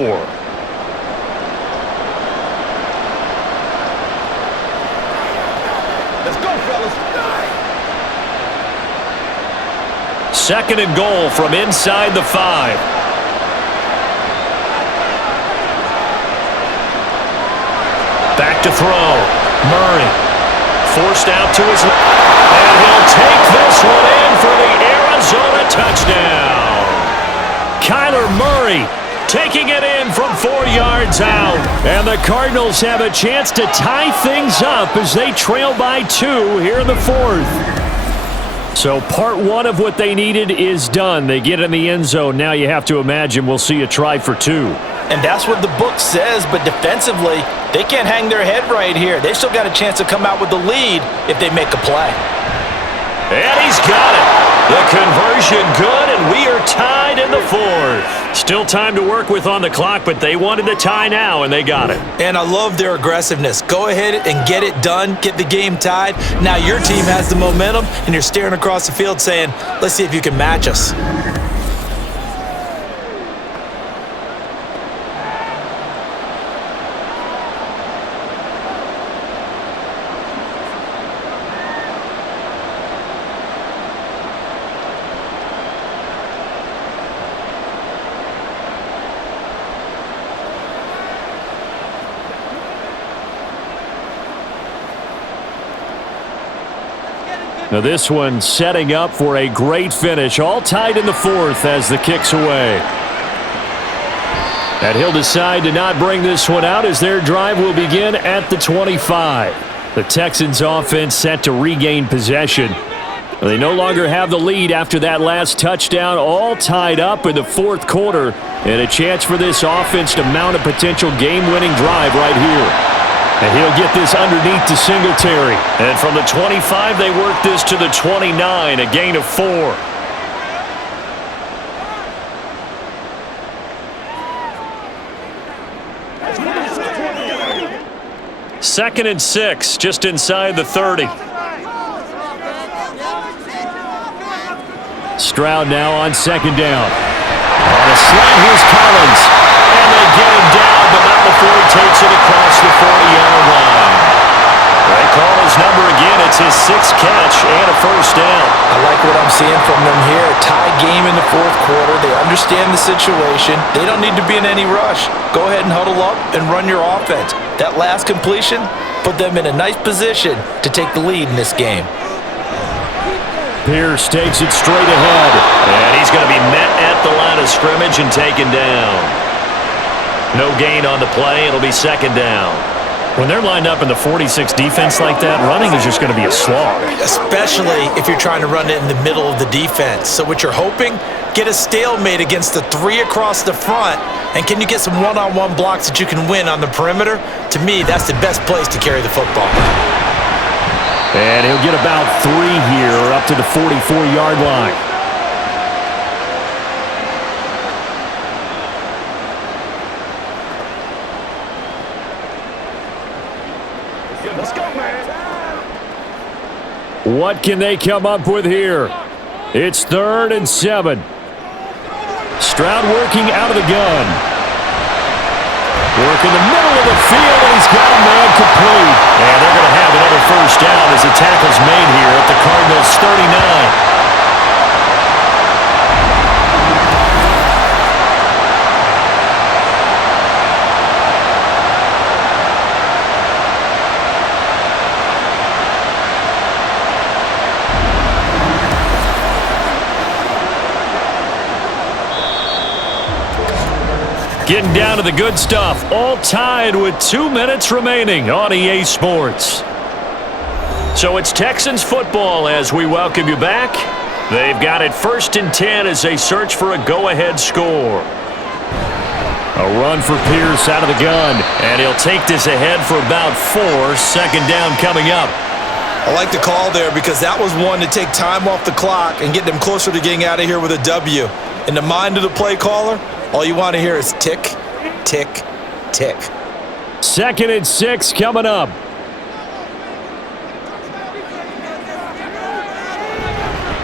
Let's go, fellas. Second and goal from inside the 5. Back to throw. Murray. Forced out to his left. And he'll take this one in for the Arizona touchdown. Kyler Murray taking it in from 4 yards out. And the Cardinals have a chance to tie things up as they trail by 2 here in the 4th. So part 1 of what they needed is done. They get in the end zone. Now you have to imagine we'll see a try for 2. And that's what the book says, but defensively, they can't hang their head right here. They've still got a chance to come out with the lead if they make a play. And he's got it. The conversion good, and we are tied in the 4th. Still time to work with on the clock, but they wanted the tie now, and they got it. And I love their aggressiveness. Go ahead and get it done. Get the game tied. Now your team has the momentum, and you're staring across the field saying, let's see if you can match us. Now this one setting up for a great finish. All tied in the 4th as the kick's away. And he'll decide to not bring this one out as their drive will begin at the 25. The Texans offense set to regain possession. They no longer have the lead after that last touchdown. All tied up in the 4th quarter. And a chance for this offense to mount a potential game-winning drive right here. And he'll get this underneath to Singletary. And from the 25, they work this to the 29, a gain of 4. Second and 6, just inside the 30. Stroud now on second down. On a slant, here's Collins. And they get him down, but not before he takes it across the 40-yard line. They call his number again. It's That's his 6th catch and a first down. I like what I'm seeing from them here. Tie game in the fourth quarter. They understand the situation. They don't need to be in any rush. Go ahead and huddle up and run your offense. That last completion put them in a nice position to take the lead in this game. Pierce takes it straight ahead. And he's going to be met at the line of scrimmage and taken down. No gain on the play. It'll be 2nd down. When they're lined up in the 46 defense like that, running is just going to be a slog. Especially if you're trying to run it in the middle of the defense. So what you're hoping, get a stalemate against the 3 across the front, and can you get some one-on-one blocks that you can win on the perimeter? To me, that's the best place to carry the football. And he'll get about 3 here up to the 44-yard line. Let's go, man. What can they come up with here? It's 3rd and 7. Stroud working out of the gun. Work in the middle of the field, and he's got a man complete. And they're going to have another first down as the tackle's made here at the Cardinals' 39. Getting down to the good stuff, all tied with 2 minutes remaining on EA Sports. So it's Texans football as we welcome you back. They've got it 1st and 10 as they search for a go-ahead score. A run for Pierce out of the gun. And he'll take this ahead for about 4. 2nd down coming up. I like the call there because that was one to take time off the clock and get them closer to getting out of here with a W. In the mind of the play caller, all you want to hear is tick, tick, tick. 2nd and 6 coming up.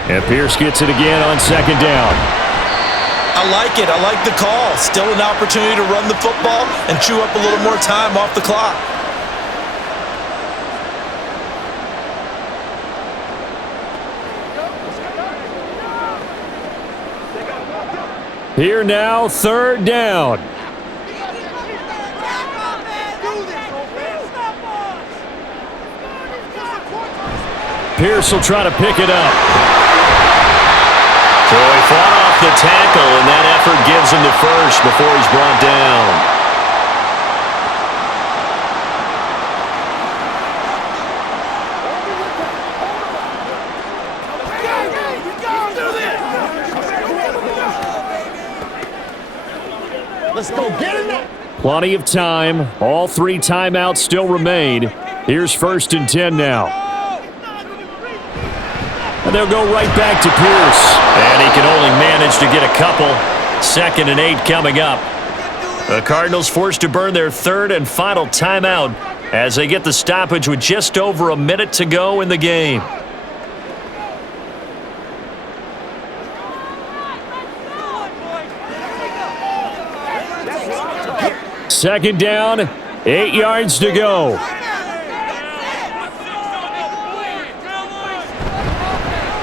And Pierce gets it again on 2nd down. I like it. I like the call. Still an opportunity to run the football and chew up a little more time off the clock. Here now, 3rd down. Pierce will try to pick it up. So he fought off the tackle, and that effort gives him the first before he's brought down. Let's go get it now. Plenty of time. All 3 timeouts still remain. Here's 1st and 10 now. And they'll go right back to Pierce. And he can only manage to get a couple. 2nd and 8 coming up. The Cardinals forced to burn their 3rd and final timeout as they get the stoppage with just over a minute to go in the game. Second down, 8 yards to go.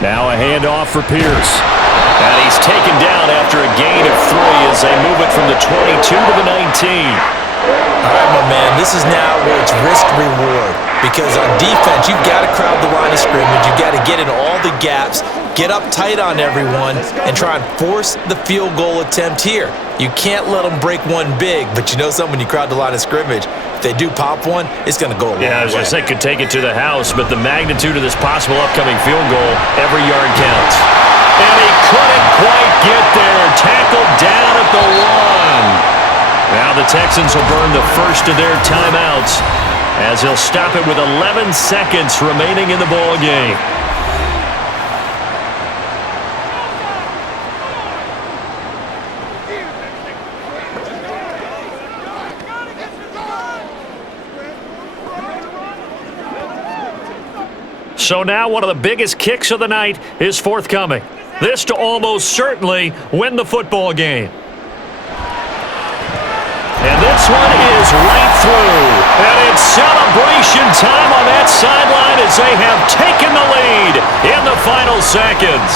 Now a handoff for Pierce. And he's taken down after a gain of 3 as they move it from the 22 to the 19. All right, my man, this is now where it's risk-reward. Because on defense, you've got to crowd the line of scrimmage. You've got to get in all the gaps, get up tight on everyone, and try and force the field goal attempt here. You can't let them break one big, but you know something, when you crowd the line of scrimmage, if they do pop one, it's going to go a long way. Yeah, I was going to say could take it to the house, but the magnitude of this possible upcoming field goal, every yard counts. And he couldn't quite get there. Tackled down at the 1. Now the Texans will burn the first of their timeouts as they'll stop it with 11 seconds remaining in the ball game. So now one of the biggest kicks of the night is forthcoming. This to almost certainly win the football game. And this one is right through. And it's celebration time on that sideline as they have taken the lead in the final seconds.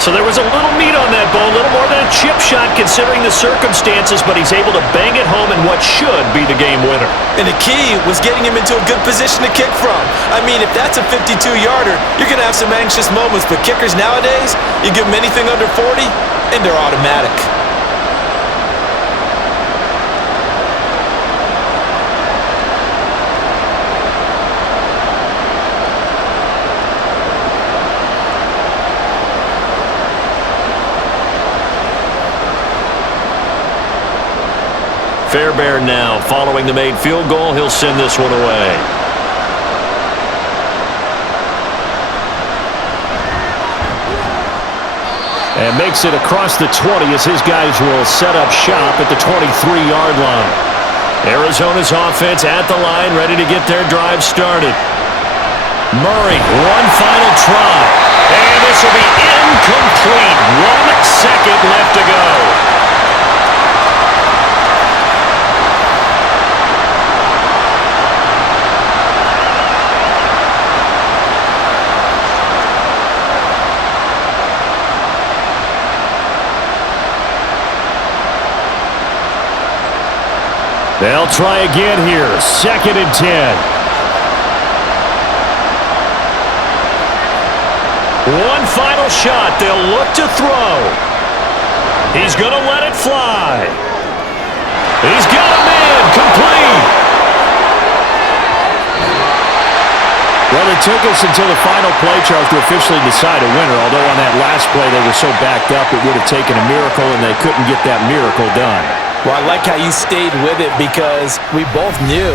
So there was a little meat on that bone, a little more than a chip shot considering the circumstances, but he's able to bang it home in what should be the game winner. And the key was getting him into a good position to kick from. I mean, if that's a 52-yarder, you're going to have some anxious moments, but kickers nowadays, you give them anything under 40, and they're automatic. Fairbairn now following the made field goal. He'll send this one away. And makes it across the 20 as his guys will set up shop at the 23-yard line. Arizona's offense at the line, ready to get their drive started. Murray, one final try. And this will be incomplete. 1 second left to go. They'll try again here. 2nd and 10. One final shot. They'll look to throw. He's going to let it fly. He's got a man. Complete. Well, it took us until the final play, Charles, to officially decide a winner. Although on that last play they were so backed up it would have taken a miracle, and they couldn't get that miracle done. Well, I like how you stayed with it because we both knew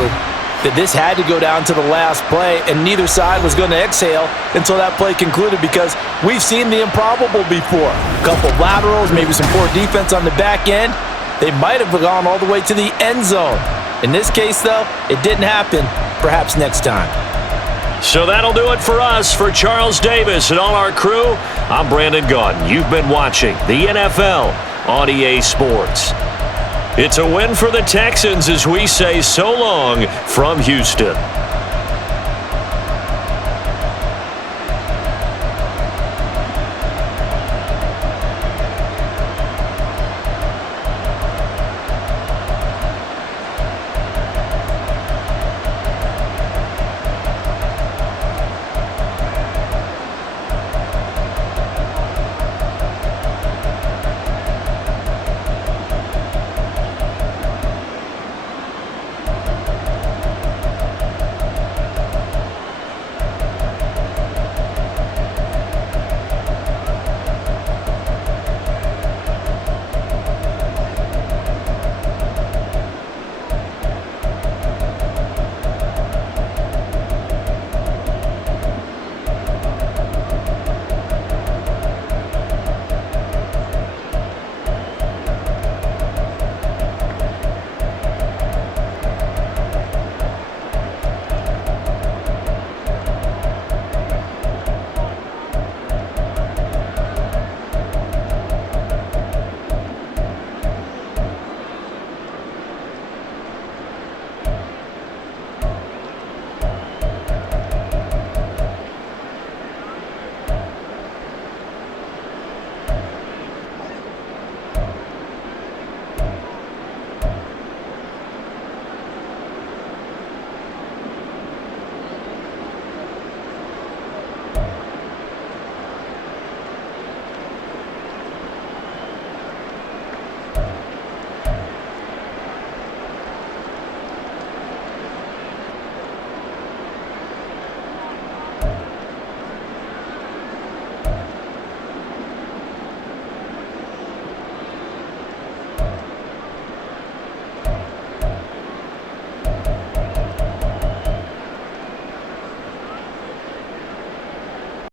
that this had to go down to the last play, and neither side was going to exhale until that play concluded because we've seen the improbable before. A couple of laterals, maybe some poor defense on the back end. They might have gone all the way to the end zone. In this case, though, it didn't happen. Perhaps next time. So that'll do it for us. For Charles Davis and all our crew, I'm Brandon Gaudin. You've been watching the NFL on EA Sports. It's a win for the Texans as we say so long from Houston.